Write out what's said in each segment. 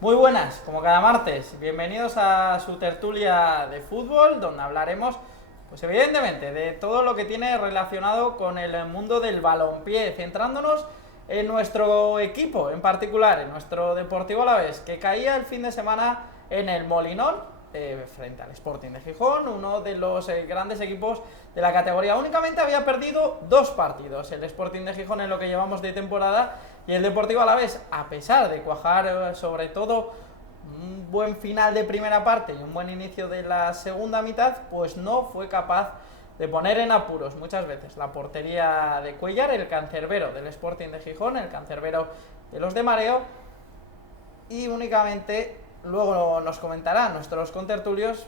Muy buenas, como cada martes, bienvenidos a su tertulia de fútbol, donde hablaremos, pues evidentemente, de todo lo que tiene relacionado con el mundo del balompié, centrándonos en nuestro equipo en particular, en nuestro Deportivo Alavés, que caía el fin de semana en el Molinón, frente al Sporting de Gijón, uno de los grandes equipos de la categoría. Únicamente había perdido dos partidos, el Sporting de Gijón en lo que llevamos de temporada, y el Deportivo Alavés, a pesar de cuajar sobre todo un buen final de primera parte y un buen inicio de la segunda mitad, pues no fue capaz de poner en apuros muchas veces la portería de Cuéllar, el cancerbero del Sporting de Gijón, el cancerbero de los de Mareo, y únicamente luego nos comentarán nuestros contertulios.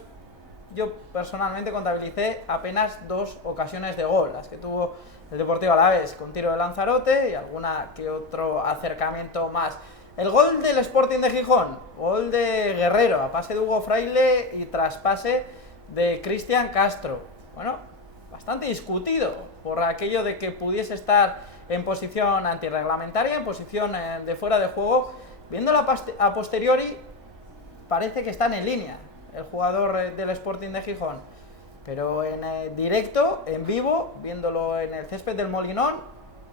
Yo personalmente contabilicé apenas dos ocasiones de gol, las que tuvo el Deportivo Alavés con tiro de Lanzarote y alguna que otro acercamiento más. El gol del Sporting de Gijón, gol de Guerrero, a pase de Hugo Fraile y traspase de Cristian Castro. Bueno, bastante discutido por aquello de que pudiese estar en posición antirreglamentaria, en posición de fuera de juego. Viéndolo a posteriori, parece que están en línea el jugador del Sporting de Gijón, pero en directo, en vivo, viéndolo en el césped del Molinón,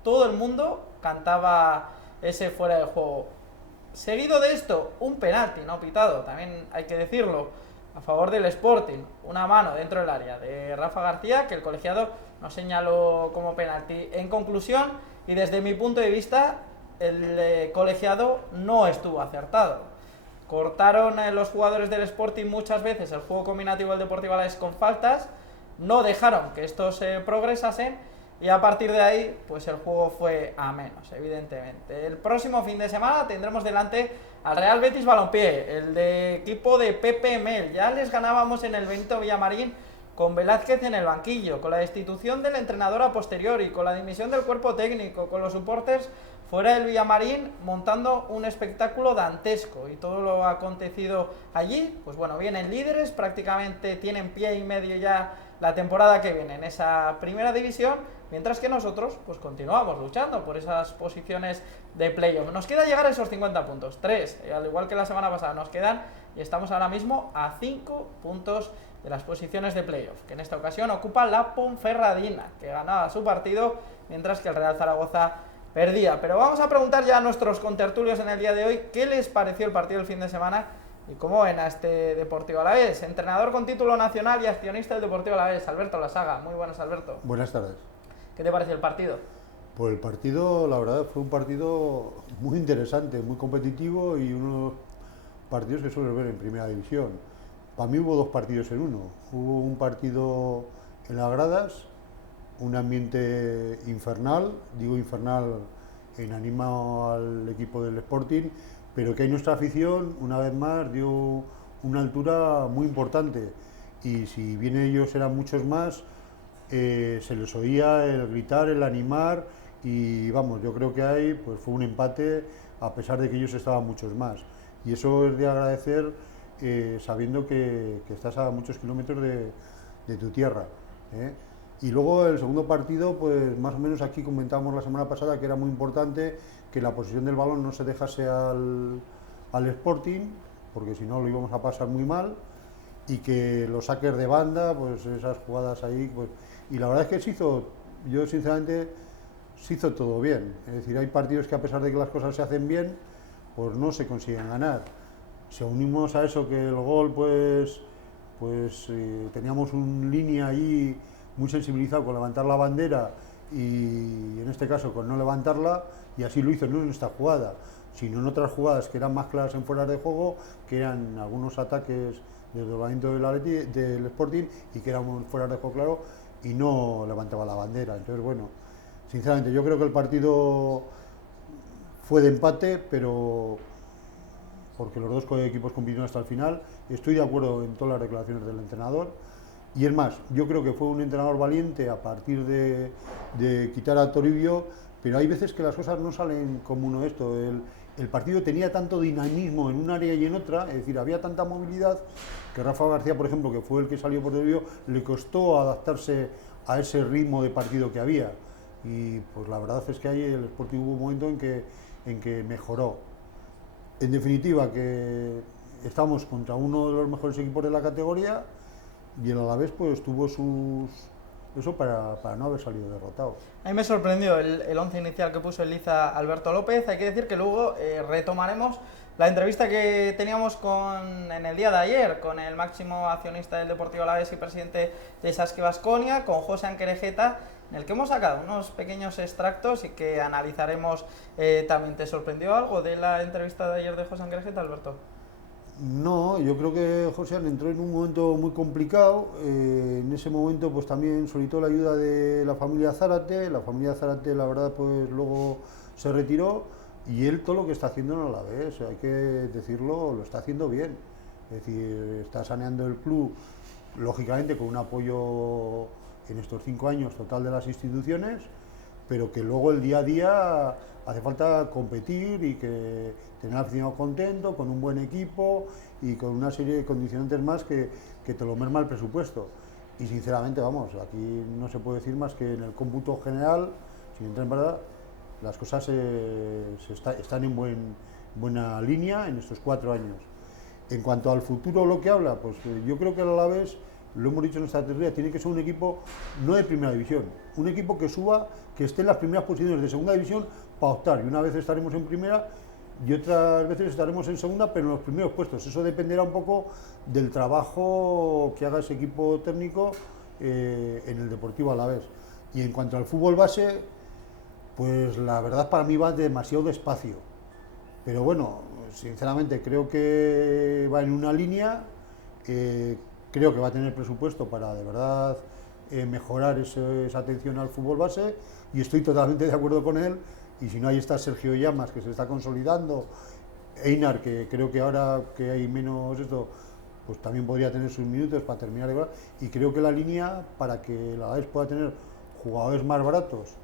todo el mundo cantaba ese fuera de juego. Seguido de esto, un penalti no pitado, también hay que decirlo, a favor del Sporting, una mano dentro del área de Rafa García, que el colegiado no señaló como penalti. En conclusión, y desde mi punto de vista, el colegiado no estuvo acertado. Cortaron los jugadores del Sporting muchas veces el juego combinativo del Deportivo Alavés con faltas, no dejaron que estos progresasen, y a partir de ahí pues el juego fue a menos, evidentemente. El próximo fin de semana tendremos delante al Real Betis Balompié, el de equipo de Pepe Mel. Ya les ganábamos en el Benito Villamarín con Velázquez en el banquillo, con la destitución del entrenador a posteriori, con la dimisión del cuerpo técnico, con los supporters fuera del Villamarín montando un espectáculo dantesco, y todo lo acontecido allí, pues bueno, vienen líderes, prácticamente tienen pie y medio ya la temporada que viene en esa primera división, mientras que nosotros pues continuamos luchando por esas posiciones de playoff. Nos queda llegar a esos 50 puntos, 3, al igual que la semana pasada nos quedan, y estamos ahora mismo a 5 puntos de las posiciones de playoff, que en esta ocasión ocupa la Ponferradina, que ganaba su partido, mientras que el Real Zaragoza perdía. Pero vamos a preguntar ya a nuestros contertulios en el día de hoy qué les pareció el partido del fin de semana y cómo ven a este Deportivo Alavés. Entrenador con título nacional y accionista del Deportivo Alavés, Alberto Lasaga. Muy buenas, Alberto. Buenas tardes. ¿Qué te pareció el partido? Pues el partido, la verdad, fue un partido muy interesante, muy competitivo y unos partidos que sueles ver en primera división. Para mí hubo dos partidos en uno. Hubo un partido en las gradas, un ambiente infernal, digo infernal en ánimo al equipo del Sporting, pero que ahí nuestra afición, una vez más, dio una altura muy importante. Y si bien ellos eran muchos más, se les oía el gritar, el animar, y vamos, yo creo que ahí pues fue un empate a pesar de que ellos estaban muchos más. Y eso es de agradecer, sabiendo que estás a muchos kilómetros de tu tierra, ¿eh? Y luego el segundo partido, pues más o menos aquí comentamos la semana pasada que era muy importante que la posesión del balón no se dejase al Sporting, porque si no lo íbamos a pasar muy mal, y que los saques de banda, pues esas jugadas ahí, pues, y la verdad es que se hizo, yo sinceramente, se hizo todo bien. Es decir, hay partidos que a pesar de que las cosas se hacen bien, pues no se consiguen ganar. Si unimos a eso que el gol, teníamos un línea ahí muy sensibilizado con levantar la bandera y en este caso con no levantarla, y así lo hizo no en esta jugada, sino en otras jugadas que eran más claras en fuera de juego, que eran algunos ataques del doblamiento del Sporting y que eran fuera de juego claro y no levantaba la bandera. Entonces, bueno, sinceramente yo creo que el partido fue de empate, pero porque los dos equipos compitieron hasta el final. Estoy de acuerdo en todas las declaraciones del entrenador. Y es más, yo creo que fue un entrenador valiente a partir de quitar a Toribio, pero hay veces que las cosas no salen como uno esto. El partido tenía tanto dinamismo en un área y en otra, es decir, había tanta movilidad que Rafa García, por ejemplo, que fue el que salió por Toribio, le costó adaptarse a ese ritmo de partido que había. Y pues la verdad es que ahí el Sporting hubo un momento en que mejoró. En definitiva, que estamos contra uno de los mejores equipos de la categoría y el Alavés pues tuvo eso para no haber salido derrotado. A mí me sorprendió el once inicial que puso el Liza Alberto López. Hay que decir que luego retomaremos la entrevista que teníamos en el día de ayer con el máximo accionista del Deportivo Alavés y presidente de Saski Baskonia, con José Anquerejeta, en el que hemos sacado unos pequeños extractos y que analizaremos también. ¿Te sorprendió algo de la entrevista de ayer de José Anquerejeta, Alberto? No, yo creo que José entró en un momento muy complicado. En ese momento pues también solicitó la ayuda de la familia Zárate. La familia Zárate, la verdad, pues luego se retiró, y él todo lo que está haciendo en Alavés, hay que decirlo, lo está haciendo bien. Es decir, está saneando el club, lógicamente con un apoyo en estos 5 años total de las instituciones, pero que luego el día a día hace falta competir y que tener al aficionado contento, con un buen equipo y con una serie de condicionantes más que te lo merma el presupuesto. Y sinceramente, vamos, aquí no se puede decir más que en el cómputo general, sin entrar en verdad, las cosas están en buena línea en estos 4 años. En cuanto al futuro, lo que habla, pues yo creo que el Alavés, lo hemos dicho en esta teoría, tiene que ser un equipo no de primera división, un equipo que suba, que esté en las primeras posiciones de segunda división para optar, y una vez estaremos en primera y otras veces estaremos en segunda, pero en los primeros puestos. Eso dependerá un poco del trabajo que haga ese equipo técnico en el Deportivo Alavés. Y en cuanto al fútbol base, pues la verdad para mí va demasiado despacio, pero bueno, sinceramente creo que va en una línea, creo que va a tener presupuesto para de verdad mejorar esa atención al fútbol base, y estoy totalmente de acuerdo con él. Y si no, ahí está Sergio Llamas, que se está consolidando, Einar, que creo que ahora que hay menos esto, pues también podría tener sus minutos para terminar de jugar, y creo que la línea para que la Alavés pueda tener jugadores más baratos,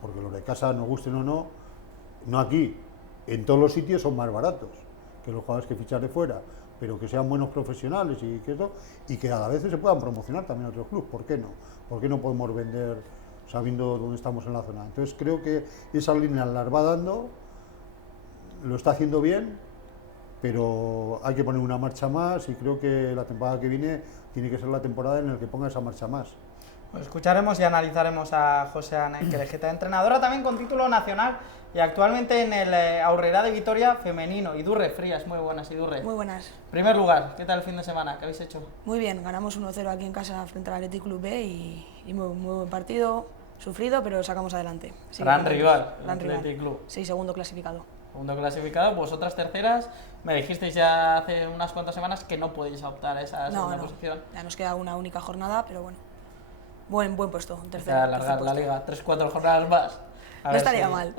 porque los de casa, nos gusten o no, no aquí, en todos los sitios son más baratos que los jugadores que fichas de fuera, pero que sean buenos profesionales y que a la vez se puedan promocionar también a otros clubes. ¿Por qué no? ¿Por qué no podemos vender sabiendo dónde estamos en la zona? Entonces creo que esas líneas las va dando, lo está haciendo bien, pero hay que poner una marcha más, y creo que la temporada que viene tiene que ser la temporada en la que ponga esa marcha más. Pues escucharemos y analizaremos a José Anquerejeta, entrenadora también con título nacional y actualmente en el Aurrera de Vitoria femenino. Idurre Frías, muy buenas, Idurre. Muy buenas. Primer lugar, ¿qué tal el fin de semana? ¿Qué habéis hecho? Muy bien, ganamos 1-0 aquí en casa frente al Athletic Club B y muy buen partido, sufrido, pero sacamos adelante. Sí, gran rival, gran el Athletic Club. Sí, segundo clasificado. Segundo clasificado, vosotras terceras. Me dijisteis ya hace unas cuantas semanas que no podéis optar a esa segunda posición. Ya nos queda una única jornada, pero bueno. Buen puesto, tercer alargar la liga, 3-4 jornadas más. No estaría mal.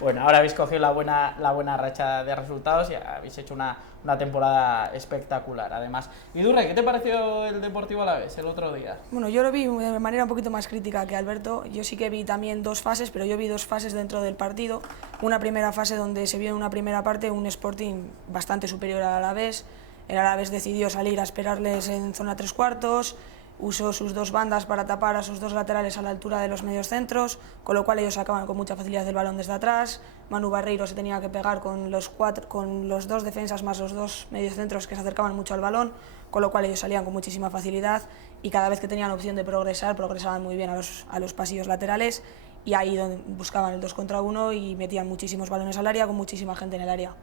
Bueno, ahora habéis cogido la buena racha de resultados y habéis hecho una temporada espectacular, además. Idurre, ¿qué te pareció el Deportivo Alavés el otro día? Bueno, yo lo vi de manera un poquito más crítica que Alberto. Yo sí que vi también 2 fases, pero yo vi 2 fases dentro del partido. Una primera fase donde se vio en una primera parte un Sporting bastante superior al Alavés. El Alavés decidió salir a esperarles en zona 3/4. Usó sus 2 bandas para tapar a sus 2 laterales a la altura de los medios centros, con lo cual ellos sacaban con mucha facilidad el balón desde atrás. Manu Barreiro se tenía que pegar con los 2 defensas más los 2 medios centros que se acercaban mucho al balón, con lo cual ellos salían con muchísima facilidad, y cada vez que tenían opción de progresar, progresaban muy bien a los pasillos laterales, y ahí donde buscaban el 2 contra 1 y metían muchísimos balones al área con muchísima gente en el área.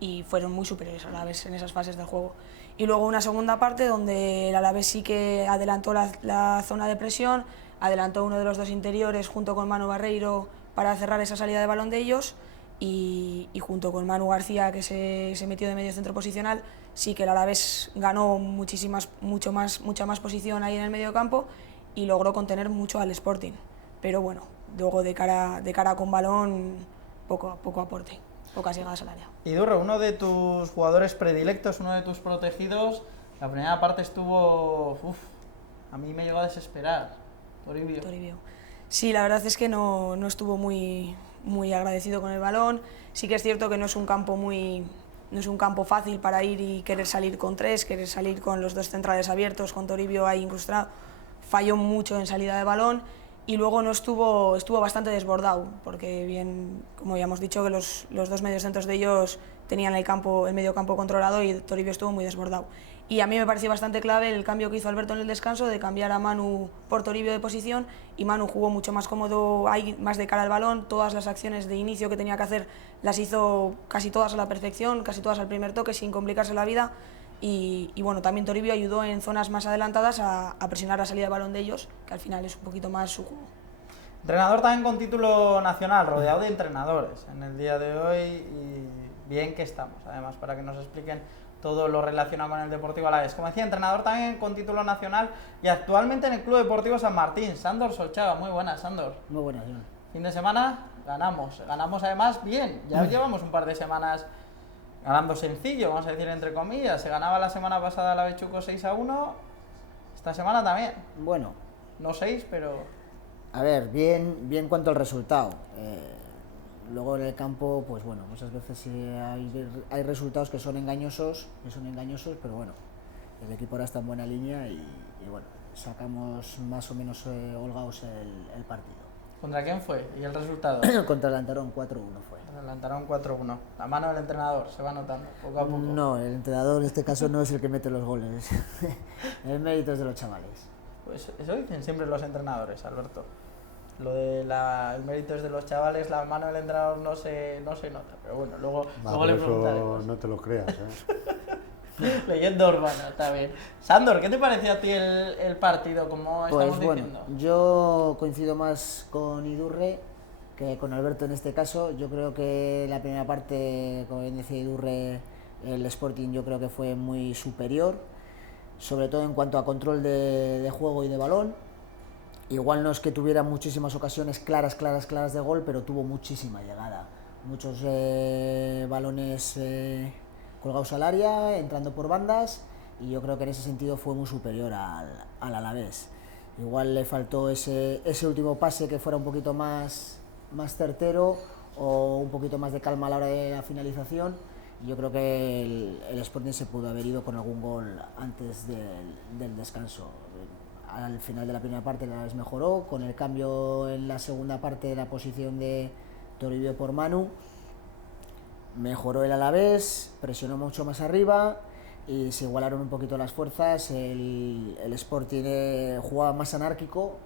Y fueron muy superiores al Alavés en esas fases del juego. Y luego una segunda parte donde el Alavés sí que adelantó la zona de presión, adelantó uno de los 2 interiores junto con Manu Barreiro para cerrar esa salida de balón de ellos, y junto con Manu García, que se metió de medio centro posicional, sí que el Alavés ganó mucha más posición ahí en el medio campo y logró contener mucho al Sporting. Pero bueno, luego de cara con balón, poco aporte. Pocas llegadas al área. Idurre, uno de tus jugadores predilectos, uno de tus protegidos, la primera parte estuvo... a mí me llegó a desesperar. Toribio. Sí, la verdad es que no estuvo muy agradecido con el balón. Sí que es cierto que no es un campo fácil para ir y querer salir con 3, querer salir con los 2 centrales abiertos, con Toribio ahí incrustado. Falló mucho en salida de balón. y luego no estuvo bastante desbordado, porque bien, como ya hemos dicho, que los dos mediocentros de ellos tenían el medio campo controlado y Toribio estuvo muy desbordado. Y a mí me pareció bastante clave el cambio que hizo Alberto en el descanso de cambiar a Manu por Toribio de posición, y Manu jugó mucho más cómodo, ahí más de cara al balón, todas las acciones de inicio que tenía que hacer las hizo casi todas a la perfección, casi todas al primer toque sin complicarse la vida, y bueno, también Toribio ayudó en zonas más adelantadas a presionar la salida de balón de ellos, que al final es un poquito más su juego. Entrenador también con título nacional, rodeado de entrenadores en el día de hoy, y bien que estamos, además, para que nos expliquen todo lo relacionado con el Deportivo Alavés. Como decía, entrenador también con título nacional y actualmente en el Club Deportivo San Martín. Sándor Solchaga, muy buenas, Sándor. Muy buenas, John. Fin de semana ganamos además bien, ya llevamos un par de semanas ganando sencillo, vamos a decir entre comillas. Se ganaba la semana pasada la Bechuco 6-1, esta semana también. Bueno. No 6, pero... A ver, bien cuanto al resultado. Luego en el campo, pues bueno, muchas veces sí hay resultados que son engañosos, pero bueno, el equipo ahora está en buena línea y bueno, sacamos más o menos holgados el partido. ¿Contra quién fue? ¿Y el resultado? Contra el Lantarón 4-1 fue. El Lantarón 4-1. La mano del entrenador se va notando, poco a poco. No, el entrenador en este caso no es el que mete los goles, el mérito es de los chavales. Pues eso dicen siempre los entrenadores, Alberto. Lo de el mérito es de los chavales, la mano del entrenador no se nota, pero bueno, luego le preguntaremos. No te lo creas, ¿eh? Leyenda urbana, está bien. Sándor, ¿qué te pareció a ti el partido, como estamos pues bueno, diciendo? Yo coincido más con Idurre que con Alberto en este caso. Yo creo que la primera parte, como bien decía Idurre, el Sporting yo creo que fue muy superior, sobre todo en cuanto a control de juego y de balón. Igual no es que tuviera muchísimas ocasiones claras de gol, pero tuvo muchísima llegada. Muchos balones colgados al área, entrando por bandas, y yo creo que en ese sentido fue muy superior al Alavés. Igual le faltó ese último pase que fuera un poquito más certero o un poquito más de calma a la hora de la finalización. Yo creo que el Sporting se pudo haber ido con algún gol antes del descanso. Al final de la primera parte la Alavés mejoró, con el cambio en la segunda parte de la posición de Toribio por Manu, mejoró el Alavés, presionó mucho más arriba y se igualaron un poquito las fuerzas. El Sporting jugaba más anárquico,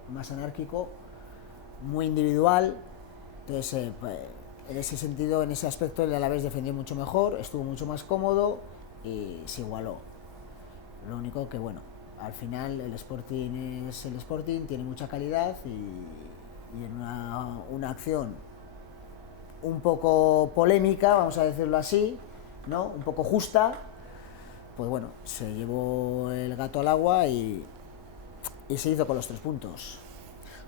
muy individual, entonces en ese sentido, en ese aspecto el Alavés defendió mucho mejor, estuvo mucho más cómodo y se igualó. Lo único que bueno, al final el Sporting es el Sporting, tiene mucha calidad y en una acción un poco polémica, vamos a decirlo así, ¿no? Un poco justa, pues bueno, se llevó el gato al agua y se hizo con los 3 puntos.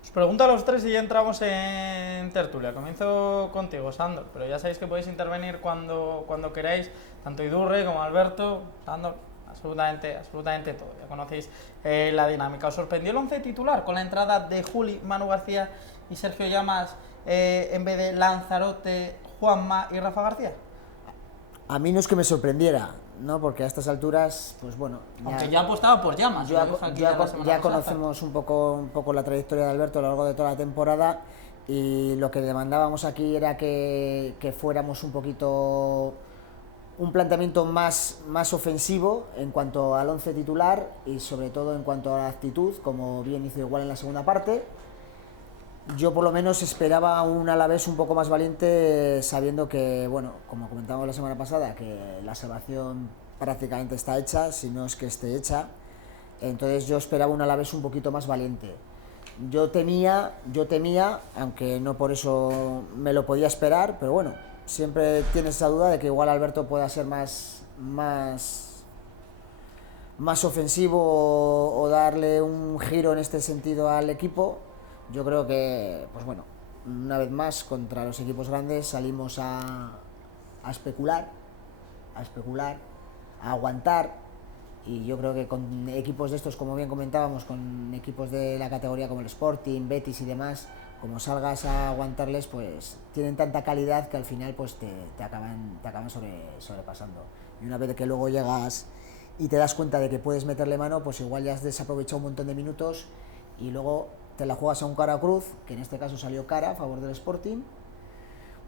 Os pregunto a los tres y ya entramos en tertulia. Comienzo contigo, Sándor, pero ya sabéis que podéis intervenir cuando queráis, tanto Idurre como Alberto, Sándor. Absolutamente todo, ya conocéis la dinámica. ¿Os sorprendió el 11 titular con la entrada de Juli, Manu García y Sergio Llamas en vez de Lanzarote, Juanma y Rafa García? A mí no es que me sorprendiera, ¿no? Porque a estas alturas, pues bueno... Aunque ya apostaba por Llamas. Ya conocemos un poco la trayectoria de Alberto a lo largo de toda la temporada, y lo que demandábamos aquí era que fuéramos un poquito... un planteamiento más ofensivo en cuanto al 11 titular y sobre todo en cuanto a la actitud, como bien hizo igual en la segunda parte. Yo por lo menos esperaba un Alavés un poco más valiente, sabiendo que, bueno, como comentábamos la semana pasada, que la salvación prácticamente está hecha, si no es que esté hecha. Entonces yo esperaba un Alavés un poquito más valiente. Yo temía, aunque no por eso me lo podía esperar, pero bueno, siempre tienes esa duda de que igual Alberto pueda ser más ofensivo o darle un giro en este sentido al equipo. Yo creo que, pues bueno, una vez más contra los equipos grandes salimos a especular, a aguantar, y yo creo que con equipos de estos, como bien comentábamos, con equipos de la categoría como el Sporting, Betis y demás, como salgas a aguantarles, pues tienen tanta calidad que al final pues te acaban sobrepasando. Y una vez que luego llegas y te das cuenta de que puedes meterle mano, pues igual ya has desaprovechado un montón de minutos y luego te la juegas a un cara o cruz, que en este caso salió cara a favor del Sporting,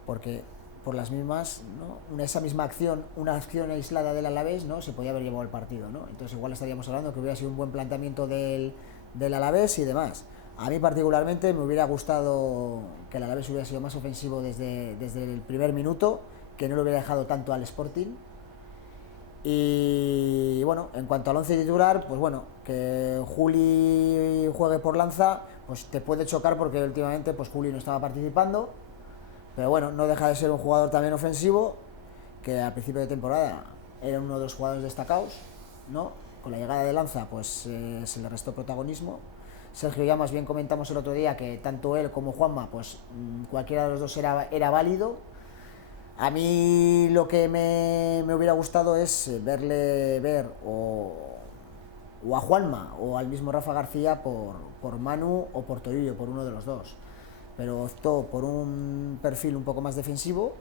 porque por las mismas, ¿no? Esa misma acción, una acción aislada del Alavés, ¿no? Se podía haber llevado el partido, ¿no? Entonces igual estaríamos hablando que hubiera sido un buen planteamiento del Alavés y demás. A mí particularmente me hubiera gustado que el Alavés hubiera sido más ofensivo desde el primer minuto, que no lo hubiera dejado tanto al Sporting. Y bueno, en cuanto al once titular, pues bueno, que Juli juegue por Lanza, pues te puede chocar porque últimamente pues Juli no estaba participando, pero bueno, no deja de ser un jugador también ofensivo, que al principio de temporada era uno de los jugadores destacados, ¿no? Con la llegada de Lanza pues se le restó protagonismo. Sergio Llamas, bien comentamos el otro día que tanto él como Juanma, pues cualquiera de los dos era válido. A mí lo que me hubiera gustado es ver o a Juanma o al mismo Rafa García por Manu o por Toribio, por uno de los dos. Pero optó por un perfil un poco más defensivo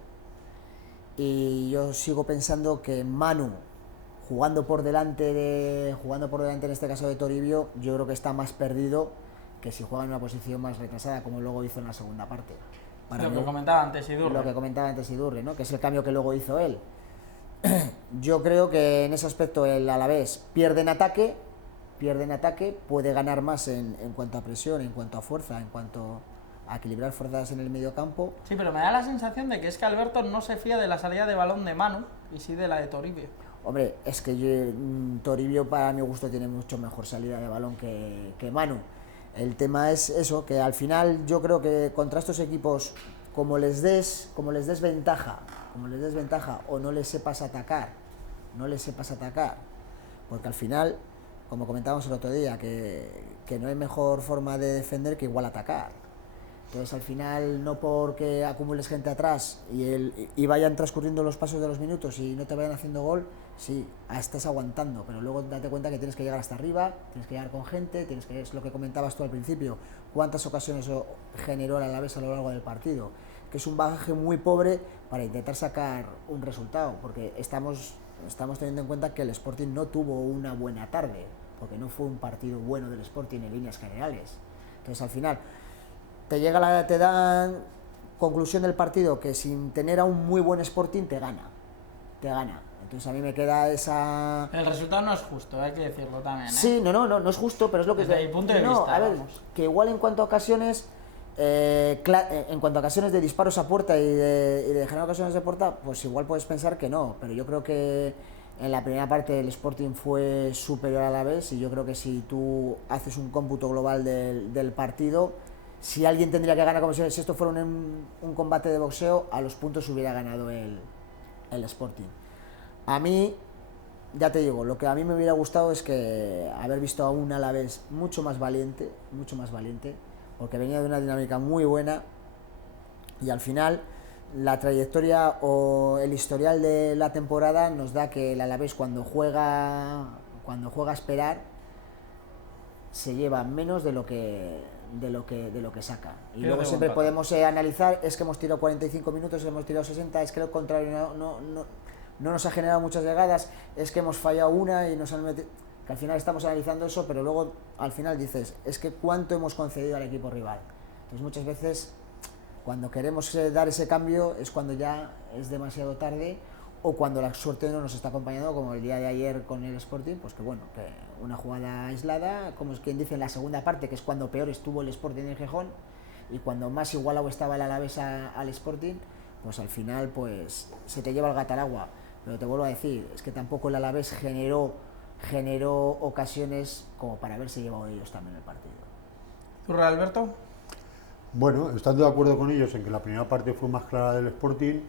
y yo sigo pensando que Manu, jugando por delante en este caso de Toribio, yo creo que está más perdido que si juega en una posición más retrasada, como luego hizo en la segunda parte. Lo que comentaba antes Idurre, ¿no? Que es el cambio que luego hizo él. Yo creo que en ese aspecto el Alavés pierde en ataque, puede ganar más en cuanto a presión, en cuanto a fuerza, en cuanto a equilibrar fuerzas en el medio campo. Sí, pero me da la sensación de que es que Alberto no se fía de la salida de balón de Manu y sí de la de Toribio. Hombre, es que Toribio para mi gusto tiene mucho mejor salida de balón que Manu. El tema es eso, que al final yo creo que contra estos equipos, como les des ventaja o no les sepas atacar, porque al final, como comentábamos el otro día, que no hay mejor forma de defender que igual atacar. Entonces al final, no porque acumules gente atrás y vayan transcurriendo los pasos de los minutos y no te vayan haciendo gol, sí, estás aguantando, pero luego date cuenta que tienes que llegar hasta arriba, tienes que llegar con gente, es lo que comentabas tú al principio, cuántas ocasiones generó el Alavés a lo largo del partido, que es un bagaje muy pobre para intentar sacar un resultado, porque estamos teniendo en cuenta que el Sporting no tuvo una buena tarde, porque no fue un partido bueno del Sporting en líneas generales. Entonces al final te dan conclusión del partido que sin tener a un muy buen Sporting te gana. Entonces a mí me queda esa... El resultado no es justo, hay que decirlo también, ¿eh? Sí, no es justo, pero es lo que... Desde mi punto de vista, a ver, que igual en cuanto a ocasiones, de disparos a puerta y de generar ocasiones de puerta, pues igual puedes pensar que no, pero yo creo que en la primera parte el Sporting fue superior a la vez y yo creo que si tú haces un cómputo global del partido, si alguien tendría que ganar, como si esto fuera un combate de boxeo, a los puntos hubiera ganado el Sporting. A mí, ya te digo, lo que a mí me hubiera gustado es que haber visto a un Alavés mucho más valiente, porque venía de una dinámica muy buena y al final la trayectoria o el historial de la temporada nos da que el Alavés cuando juega a esperar se lleva menos de lo que saca. Y luego siempre podemos analizar, es que hemos tirado 45 minutos, hemos tirado 60, es que lo contrario no nos ha generado muchas llegadas, es que hemos fallado una y nos han metido... Que al final estamos analizando eso, pero luego al final dices, es que cuánto hemos concedido al equipo rival. Entonces muchas veces cuando queremos dar ese cambio es cuando ya es demasiado tarde o cuando la suerte no nos está acompañando, como el día de ayer con el Sporting, pues que bueno, que una jugada aislada, como es quien dice en la segunda parte, que es cuando peor estuvo el Sporting en el Gijón y cuando más igualado estaba el Alavés al Sporting, pues al final pues se te lleva el gato al agua. Pero te vuelvo a decir, es que tampoco el Alavés generó ocasiones como para haberse llevado ellos también el partido. ¿Tú, Alberto? Bueno, estando de acuerdo con ellos en que la primera parte fue más clara del Sporting,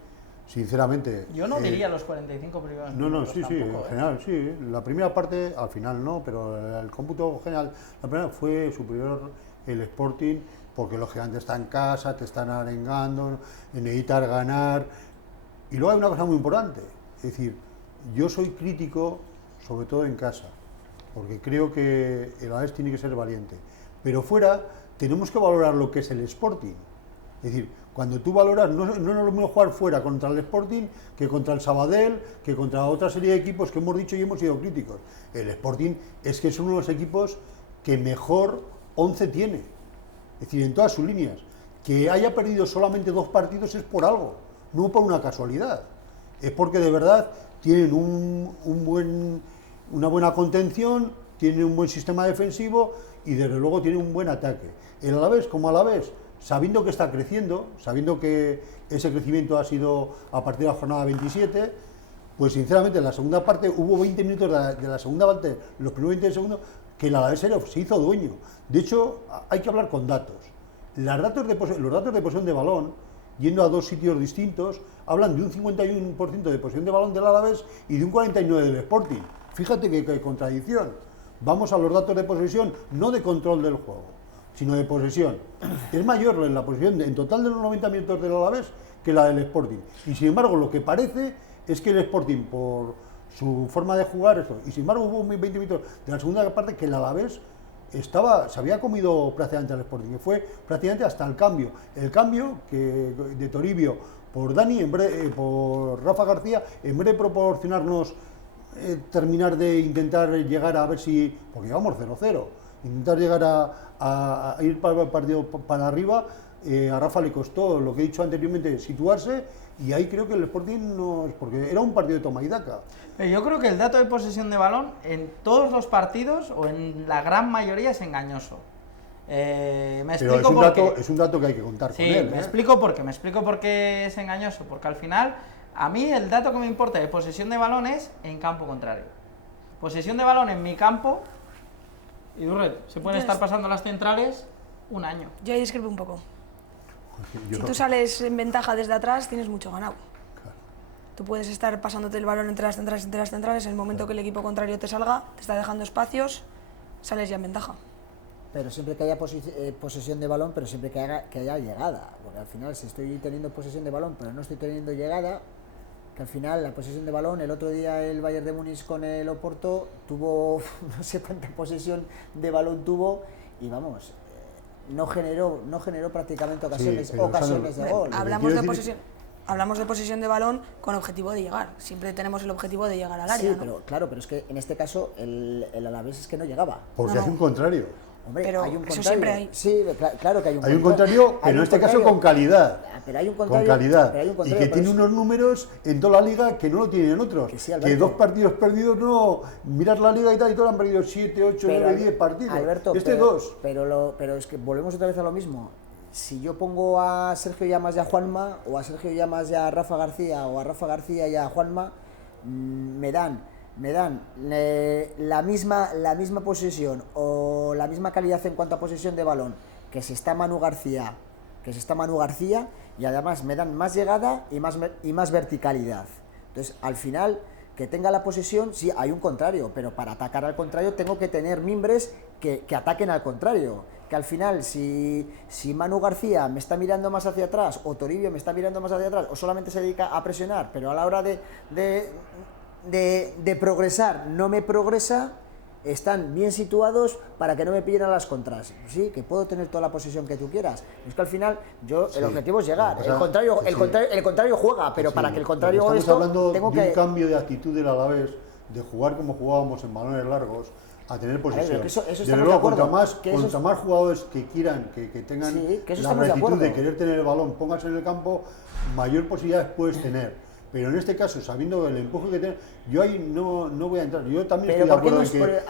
sinceramente... Yo no diría los 45 primeros minutos. Sí, tampoco, en general, sí. La primera parte, al final no, pero el cómputo general, la primera fue superior el Sporting, porque lógicamente está en casa, te están arengando, necesitas ganar. Y luego hay una cosa muy importante, es decir, yo soy crítico, sobre todo en casa, porque creo que el Alavés tiene que ser valiente, pero fuera tenemos que valorar lo que es el Sporting. Es decir, cuando tú valoras, no es lo mismo jugar fuera contra el Sporting que contra el Sabadell, que contra otra serie de equipos que hemos dicho y hemos sido críticos. El Sporting es que es uno de los equipos que mejor 11 tiene. es decir, en todas sus líneas. Que haya perdido solamente 2 partidos es por algo, no por una casualidad. Es porque de verdad tienen una buena contención, tienen un buen sistema defensivo y desde luego tienen un buen ataque. El Alavés, como Alavés, sabiendo que está creciendo, sabiendo que ese crecimiento ha sido a partir de la jornada 27, pues sinceramente en la segunda parte hubo 20 minutos de la segunda parte, los primeros 20 segundos, que el Alavés se hizo dueño. De hecho, hay que hablar con datos. Los datos de posesión de balón, yendo a 2 sitios distintos, hablan de un 51% de posesión de balón del Alavés y de un 49% del Sporting. Fíjate qué contradicción. Vamos a los datos de posesión, no de control del juego, sino de posesión. Es mayor la posesión en total de los 90 minutos del Alavés que la del Sporting. Y sin embargo, lo que parece es que el Sporting, por su forma de jugar, eso, y sin embargo hubo 20 minutos de la segunda parte que el Alavés se había comido prácticamente al Sporting, que fue prácticamente hasta el cambio de Toribio por Dani, por Rafa García, en vez de proporcionarnos terminar de intentar llegar a ver si, porque íbamos 0-0, intentar llegar a ir para el partido para arriba, a Rafa le costó, lo que he dicho anteriormente, situarse, y ahí creo que el Sporting no es, porque era un partido de toma y daca. Yo creo que el dato de posesión de balón en todos los partidos, o en la gran mayoría, es engañoso. Me explico por qué. Es un dato que hay que contar con él. Me explico por qué es engañoso, porque al final, a mí el dato que me importa de posesión de balón es en campo contrario. Posesión de balón en mi campo, y Durret, se pueden estar pasando las centrales un año. Yo ahí discrepo un poco. Si tú sales en ventaja desde atrás, tienes mucho ganado. Claro. Tú puedes estar pasándote el balón entre las centrales, en el momento que el equipo contrario te salga, te está dejando espacios, sales ya en ventaja. Pero siempre que haya posesión de balón, pero siempre que haya llegada. Porque al final, si estoy teniendo posesión de balón, pero no estoy teniendo llegada, que al final la posesión de balón, el otro día el Bayern de Múnich con el Oporto tuvo no sé cuánta posesión de balón tuvo, y vamos, no generó prácticamente ocasiones de gol. Hablamos de posesión de balón con objetivo de llegar. Siempre tenemos el objetivo de llegar al área. Sí, ¿no? Pero es que en este caso el Alavés es que no llegaba. Porque hace un contrario. Hombre, pero hay un contrario. eso siempre hay. Sí, claro que hay un contrario. Hay un contrario, pero en este caso con calidad. Pero hay un contrario. Con calidad. Pero hay un Y contrario, que tiene unos números en toda la liga que no lo tienen otros. Que sí, que 2 partidos perdidos, no. Miras la liga y tal, y todos han perdido 7, 8, 9, 10 partidos. Alberto, 2. Pero es que volvemos otra vez a lo mismo. Si yo pongo a Sergio Llamas y a Juanma, o a Sergio Llamas y a Rafa García, o a Rafa García y a Juanma, me dan la misma posesión o la misma calidad en cuanto a posesión de balón que si está Manu García, y además me dan más llegada y más verticalidad. Entonces, al final, que tenga la posesión, sí, hay un contrario, pero para atacar al contrario tengo que tener mimbres que ataquen al contrario. Que al final, si Manu García me está mirando más hacia atrás, o Toribio me está mirando más hacia atrás, o solamente se dedica a presionar, pero a la hora de progresar no me progresa, están bien situados para que no me pillen a las contras. Sí, que puedo tener toda la posesión que tú quieras. Es que al final el objetivo es llegar. El contrario juega, pero para que el contrario estamos hablando de un cambio de actitud del Alavés, de jugar como jugábamos en balones largos, a tener posesión. Desde luego, cuanto más jugadores que quieran, que tengan la actitud de querer tener el balón, pónganse en el campo, mayor posibilidades puedes tener. Pero en este caso, sabiendo el empuje que tiene, yo ahí no voy a entrar. Yo también estoy de acuerdo en que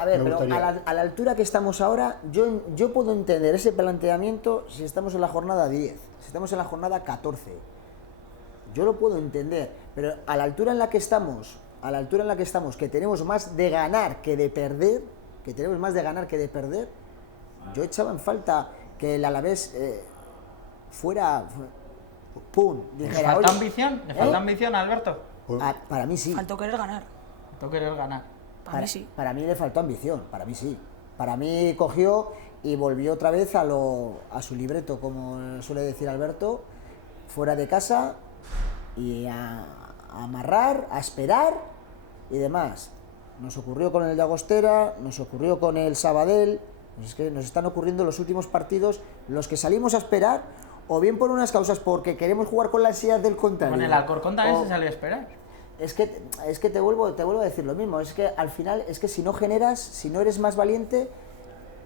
a la altura que estamos ahora, yo puedo entender ese planteamiento si estamos en la jornada 10, si estamos en la jornada 14. Yo lo puedo entender, pero a la altura en la que estamos, que tenemos más de ganar que de perder, yo echaba en falta que el Alavés fuera... ¡Pum! Dijera, ¿le falta ambición? ¿Le falta ambición a Alberto? Para mí sí. Faltó querer ganar. Para mí sí. Para mí le faltó ambición, para mí sí. Para mí cogió y volvió otra vez a su libreto, como suele decir Alberto, fuera de casa y a amarrar, a esperar y demás. Nos ocurrió con el Llagostera, nos ocurrió con el Sabadell, es que nos están ocurriendo los últimos partidos, los que salimos a esperar, o bien por unas causas porque queremos jugar con la ansiedad del contrario. Con el Alcorcón también se salió a esperar. Es que te vuelvo a decir lo mismo, es que al final, es que si no generas, si no eres más valiente,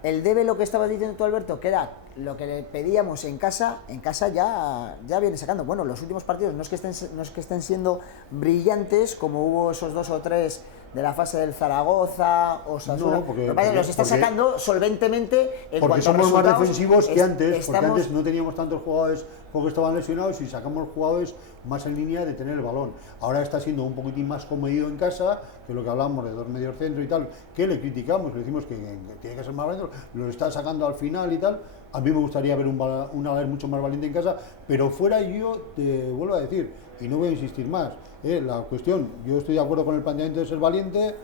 el debe, lo que estabas diciendo tú, Alberto, que era lo que le pedíamos en casa ya viene sacando. Bueno, los últimos partidos no es que estén siendo brillantes, como hubo esos 2 o 3 de la fase del Zaragoza o Osasuna. No, porque los está sacando solventemente en porque cuanto a somos más resultados. defensivos que antes, porque Estamos... antes no teníamos tantos jugadores porque estaban lesionados y sacamos jugadores más en línea de tener el balón. Ahora está siendo un poquitín más comedido en casa, que lo que hablamos de 2 medios centro y tal, que le criticamos, le decimos que tiene que ser más valiente, lo está sacando al final y tal. A mí me gustaría ver un Alavés mucho más valiente en casa, pero fuera yo te vuelvo a decir, y no voy a insistir más, la cuestión, yo estoy de acuerdo con el planteamiento de ser valiente,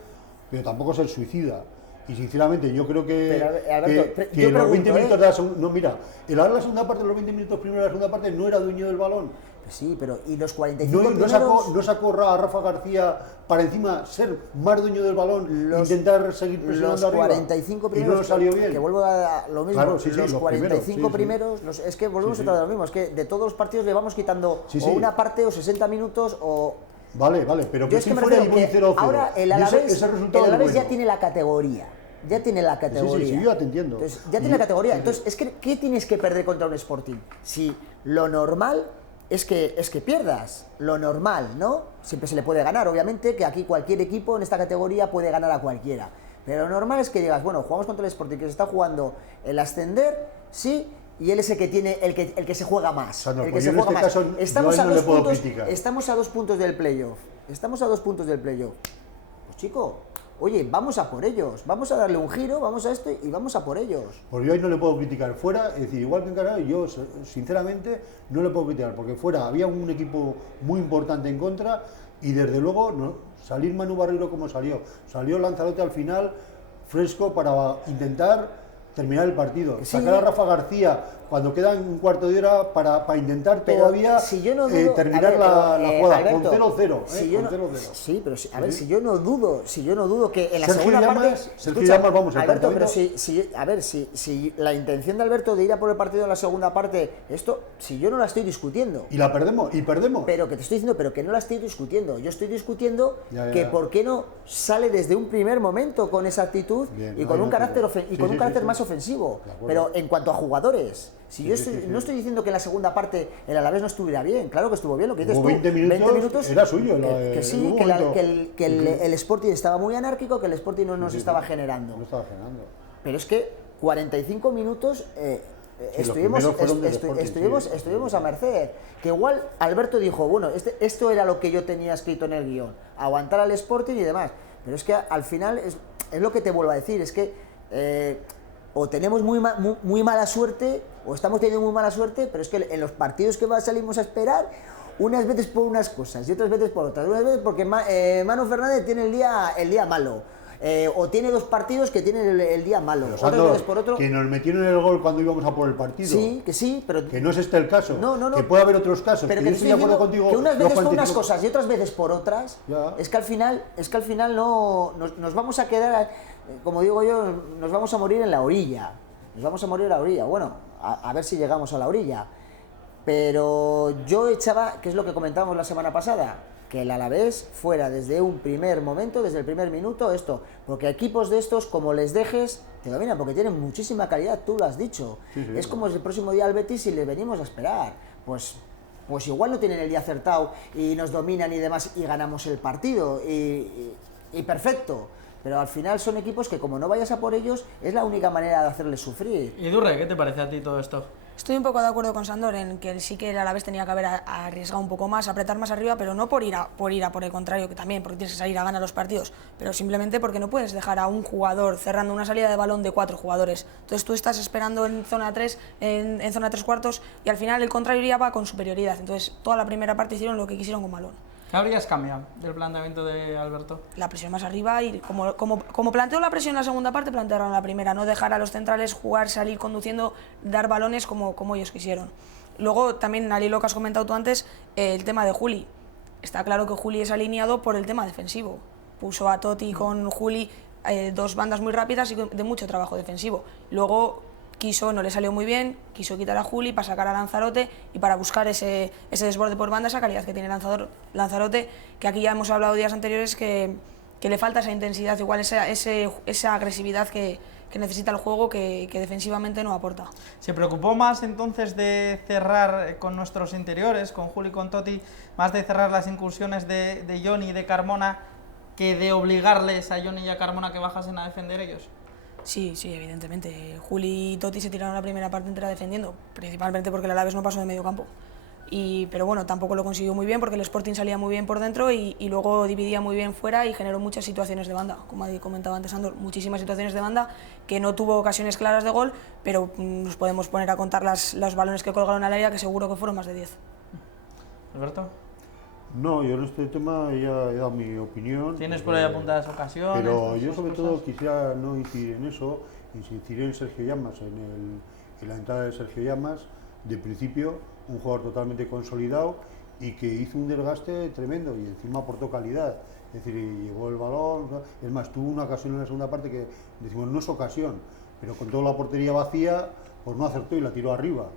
pero tampoco ser suicida. Y sinceramente yo creo que, pero, Alberto, que los 20 minutos de la segunda... No, mira, la segunda parte, los 20 minutos primero de la segunda parte no era dueño del balón. Pues sí, pero ¿y los 45 no sacó a Rafa García para encima ser más dueño del balón, intentar seguir presionando los 45 arriba, primeros, y no salió bien. Que vuelvo a lo mismo, claro, sí, los 45 primeros, es que volvemos a tratar de lo mismo, es que de todos los partidos le vamos quitando o una parte o 60 minutos o... Vale, pero que es si que fuera el 0-0, ahora el Alavés ya tiene la categoría. Ya tiene la categoría. Sí, yo ya te entiendo. Entonces, ya tiene la categoría. Entonces, es que ¿qué tienes que perder contra un Sporting? Si lo normal es que pierdas, lo normal, ¿no? Siempre se le puede ganar, obviamente, que aquí cualquier equipo en esta categoría puede ganar a cualquiera. Pero lo normal es que digas, bueno, jugamos contra el Sporting, que se está jugando el ascender, sí, y él es el que tiene el que se juega más. O sea, no, el que pues se yo en juega este más. caso Estamos yo a no le 2 puedo puntos. criticar. Estamos a 2 puntos del playoff. Estamos a 2 puntos del playoff. Pues chico, oye, vamos a por ellos, vamos a darle un giro, vamos a esto y vamos a por ellos. Pues yo ahí no le puedo criticar. Fuera, es decir, igual que en casa, yo sinceramente no le puedo criticar, porque fuera había un equipo muy importante en contra y desde luego salir Manu Barreiro como salió Lanzarote al final fresco para intentar terminar el partido, sacar a Rafa García cuando quedan un cuarto de hora para intentar todavía terminar la jugada, Alberto, con 0-0. Sí, pero si yo no dudo que en la Sergio segunda Llamas, parte... Sergio Llamas, vamos, el Alberto, pero planteamiento... si la intención de Alberto de ir a por el partido en la segunda parte, si yo no la estoy discutiendo... Y la perdemos, Pero que te estoy diciendo, pero que no la estoy discutiendo. Yo estoy discutiendo que por qué no sale desde un primer momento con esa actitud y con un carácter más ofensivo. Pero en cuanto a jugadores... No estoy diciendo que en la segunda parte el Alavés no estuviera bien, claro que estuvo bien, lo que dices tú. 20 minutos era suyo. Que el Sporting estaba muy anárquico, que el Sporting no nos estaba generando. No estaba generando. Pero es que 45 minutos estuvimos a merced. Que igual Alberto dijo, bueno, esto era lo que yo tenía escrito en el guión, aguantar al Sporting y demás. Pero es que al final es lo que te vuelvo a decir, es que... o tenemos muy mala suerte, o estamos teniendo muy mala suerte, pero es que en los partidos que salimos a esperar, unas veces por unas cosas y otras veces por otras. Unas veces porque Manu Fernández tiene el día malo, o tiene 2 partidos que tienen el día malo. Otras veces por otro. Que nos metieron el gol cuando íbamos a por el partido. Sí, pero... Que no es este el caso. No. Que puede haber otros casos. Pero que estoy de acuerdo contigo. Que unas veces por unas cosas y otras veces por otras, es que al final no nos vamos a quedar... Como digo yo, nos vamos a morir en la orilla. Bueno, a ver si llegamos a la orilla. Pero yo echaba, que es lo que comentábamos la semana pasada, que el Alavés fuera desde un primer momento, desde el primer minuto, porque equipos de estos, como les dejes, te dominan, porque tienen muchísima calidad, tú lo has dicho. Es como el próximo día al Betis y le venimos a esperar. Pues igual no tienen el día acertado y nos dominan y demás y ganamos el partido y perfecto. Pero al final son equipos que como no vayas a por ellos, es la única manera de hacerles sufrir. Y Durre, ¿qué te parece a ti todo esto? Estoy un poco de acuerdo con Sandor en que sí que el Alavés tenía que haber arriesgado un poco más, apretar más arriba, pero no por ir a por el contrario, que también, porque tienes que salir a ganar los partidos, pero simplemente porque no puedes dejar a un jugador cerrando una salida de balón de 4 jugadores. Entonces tú estás esperando en zona 3, en zona 3/4, y al final el contrario ya va con superioridad. Entonces toda la primera parte hicieron lo que quisieron con balón. ¿Qué habrías cambiado del planteamiento de Alberto? La presión más arriba y como planteó la presión en la segunda parte, plantearon la primera, no dejar a los centrales jugar, salir conduciendo, dar balones como ellos quisieron. Luego también, al hilo que has comentado tú antes, el tema de Juli. Está claro que Juli es alineado por el tema defensivo. Puso a Totti con Juli 2 bandas muy rápidas y de mucho trabajo defensivo. Luego no le salió muy bien, quiso quitar a Juli para sacar a Lanzarote y para buscar ese desborde por banda, esa calidad que tiene Lanzarote, que aquí ya hemos hablado días anteriores que le falta esa intensidad, igual esa agresividad que que necesita el juego, que defensivamente no aporta. ¿Se preocupó más entonces de cerrar con nuestros interiores, con Juli y con Totti, más de cerrar las incursiones de Joni y de Carmona, que de obligarles a Joni y a Carmona que bajasen a defender ellos? Sí, evidentemente. Juli y Totti se tiraron la primera parte entera defendiendo, principalmente porque el Alavés no pasó de medio campo. Pero bueno, tampoco lo consiguió muy bien porque el Sporting salía muy bien por dentro y luego dividía muy bien fuera y generó muchas situaciones de banda, como comentaba antes Andor, muchísimas situaciones de banda que no tuvo ocasiones claras de gol, pero nos podemos poner a contar los balones que colgaron al área, que seguro que fueron más de 10. Alberto. No, yo en este tema ya he dado mi opinión. ¿Tienes por ahí apuntadas ocasiones? Pero yo sobre todo quisiera no incidir en eso, incidir en Sergio Llamas, en la entrada de Sergio Llamas, de principio, un jugador totalmente consolidado y que hizo un desgaste tremendo y encima aportó calidad. Es decir, llevó el balón, es más, tuvo una ocasión en la segunda parte que decimos no es ocasión, pero con toda la portería vacía, pues no acertó y la tiró arriba.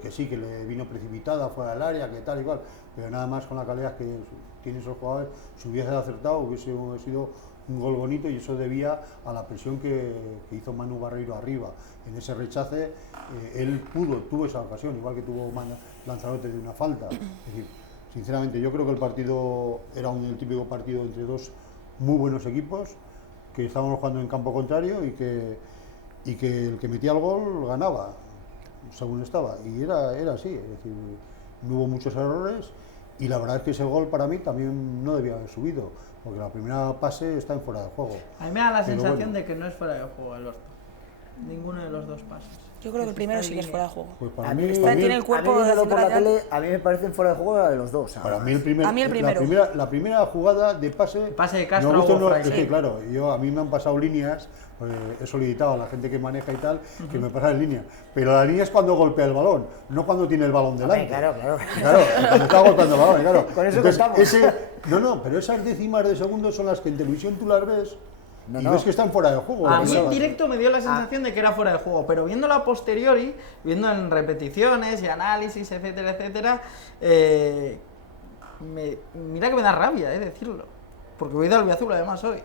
Que sí, que le vino precipitada fuera del área, que tal y cual, pero nada más con la calidad que tienen esos jugadores, si hubiese acertado hubiese sido un gol bonito y eso debía a la presión que hizo Manu Barreiro arriba. En ese rechace él tuvo esa ocasión, igual que tuvo Lanzarote de una falta. Es decir, sinceramente yo creo que el partido era el típico partido entre dos muy buenos equipos, que estábamos jugando en campo contrario y que el que metía el gol ganaba, según estaba, y era así, es decir, no hubo muchos errores y la verdad es que ese gol para mí también no debía haber subido, porque la primera pase está en fuera de juego. A mí me da la sensación de que no es fuera de juego, Alberto, ninguno de los dos pases. Yo creo que el primero sí que es fuera de juego. Pues A mí, tiene el cuerpo a mí, de por la lateral. tele, a mí me parecen fuera de juego de los dos. Para mí el primero. La primera jugada de pase. Pase de Castro me gusta, o es que, claro, a mí me han pasado líneas, he solicitado a la gente que maneja y tal, que me pasan líneas. Pero la línea es cuando golpea el balón, no cuando tiene el balón delante. Claro. Claro, cuando está golpeando el balón, claro. Con eso entonces, contamos. pero esas décimas de segundo son las que en televisión tú las ves. Y ves que están fuera de juego. A mí en directo me dio la sensación de que era fuera de juego, pero viéndolo a posteriori, viendo en repeticiones y análisis, etcétera, mira que me da rabia decirlo, porque voy de albiazul además hoy.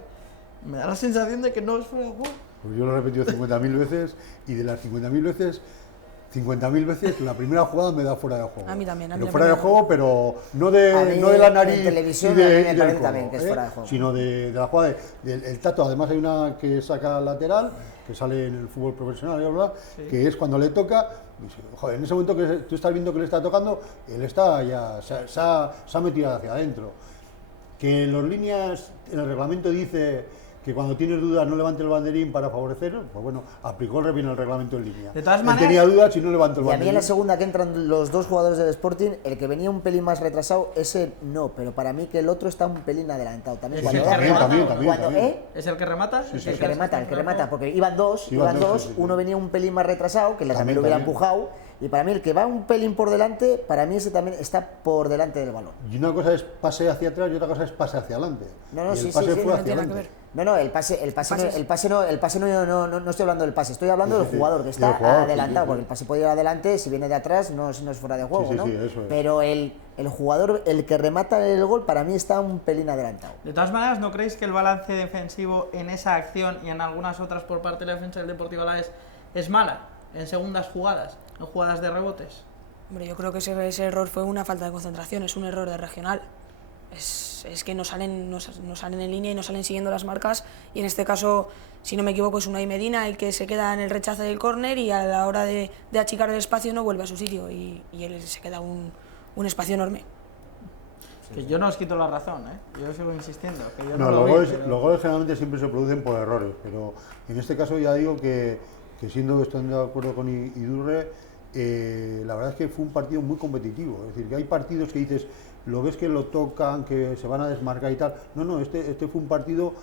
Me da la sensación de que no es fuera de juego. Pues yo lo he repetido 50.000 veces y de las 50.000 veces la primera jugada me da fuera de juego. A mí también. Pero fuera de juego, pero no de la nariz en televisión y del me parece codo, también que es fuera de juego. sino de la jugada del tato. Además hay una que saca lateral, que sale en el fútbol profesional, ¿verdad? Sí. Que es cuando le toca, joder, en ese momento que tú estás viendo que le está tocando, él está ya, se ha metido hacia adentro. Que en las líneas, en el reglamento dice que cuando tienes dudas no levante el banderín para favorecer, pues bueno, aplicó bien el reglamento en línea. De todas maneras, tenía dudas y no levantó el banderín. Y a mí en la segunda que entran los dos jugadores del Sporting, el que venía un pelín más retrasado, ese no, pero para mí que el otro está un pelín adelantado. También, también. ¿Es el que remata? Sí, el que remata, porque iban dos, uno venía un pelín más retrasado, que también lo hubiera empujado, y para mí el que va un pelín por delante, para mí ese también está por delante del balón. Y una cosa es pase hacia atrás y otra cosa es pase hacia adelante. No, el pase fue hacia adelante. No, el pase no estoy hablando del pase, estoy hablando del jugador que está adelantado, porque el pase puede ir adelante, si viene de atrás no es fuera de juego, ¿no? Eso es. Pero el jugador, el que remata el gol, para mí está un pelín adelantado. De todas maneras, ¿no creéis que el balance defensivo en esa acción y en algunas otras por parte de la defensa del Deportivo Alavés es mala en segundas jugadas, en jugadas de rebotes? Hombre, yo creo que ese error fue una falta de concentración, es un error de regional. Es que no salen en línea y no salen siguiendo las marcas, y en este caso, si no me equivoco, es Unai Medina el que se queda en el rechace del córner y a la hora de achicar el espacio no vuelve a su sitio y él se queda un espacio enorme. Que yo no os quito la razón, yo sigo insistiendo. Que yo los goles generalmente siempre se producen por errores, pero en este caso ya digo que siendo estoy de acuerdo con Idurre, la verdad es que fue un partido muy competitivo. Es decir, que hay partidos que dices, lo ves que lo tocan, que se van a desmarcar y tal. No, este fue un partido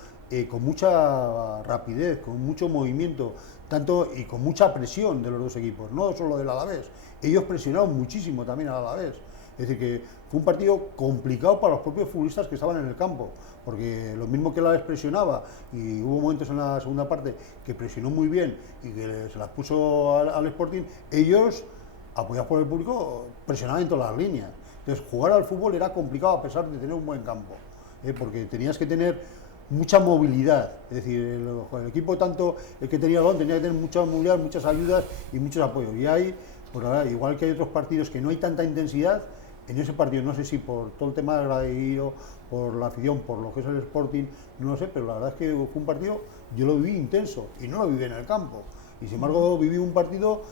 con mucha rapidez, con mucho movimiento, tanto y con mucha presión de los dos equipos, no solo del Alavés. Ellos presionaron muchísimo también al Alavés. Es decir, que fue un partido complicado para los propios futbolistas que estaban en el campo, porque lo mismo que el Alavés presionaba, y hubo momentos en la segunda parte que presionó muy bien y que se las puso al Sporting, ellos, apoyados por el público, presionaban en todas las líneas. Entonces, jugar al fútbol era complicado a pesar de tener un buen campo, porque tenías que tener mucha movilidad. Es decir, el equipo, tanto el que tenía el balón, tenía que tener mucha movilidad, muchas ayudas y muchos apoyos. Y hay, pues ahora, igual que hay otros partidos que no hay tanta intensidad, en ese partido, no sé si por todo el tema del graderío, por la afición, por lo que es el Sporting, no lo sé, pero la verdad es que fue un partido, yo lo viví intenso y no lo viví en el campo. Y sin embargo viví un partido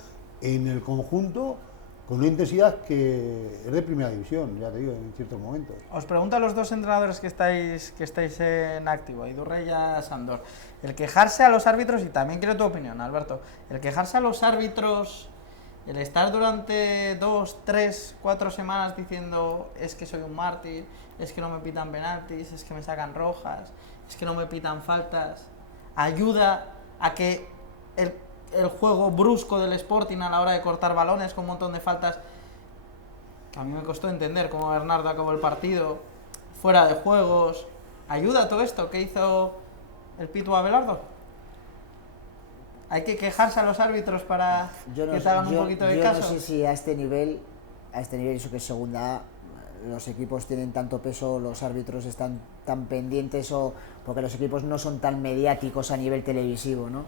en el conjunto con una intensidad que es de primera división, ya te digo, en ciertos momentos. Os pregunto a los dos entrenadores que estáis en activo, Idurre y a Sandor, el quejarse a los árbitros, y también quiero tu opinión, Alberto, el quejarse a los árbitros, el estar durante 2, 3, 4 semanas diciendo es que soy un mártir, es que no me pitan penaltis, es que me sacan rojas, es que no me pitan faltas, ayuda a que el juego brusco del Sporting a la hora de cortar balones con un montón de faltas, que a mí me costó entender cómo Bernardo acabó el partido, fuera de juegos, ayuda a todo esto que hizo el Pitu Abelardo. ¿Hay que quejarse a los árbitros para que te hagan un poquito de caso? Yo no sé si a este nivel, eso que es segunda A, los equipos tienen tanto peso, los árbitros están tan pendientes, o porque los equipos no son tan mediáticos a nivel televisivo, ¿no?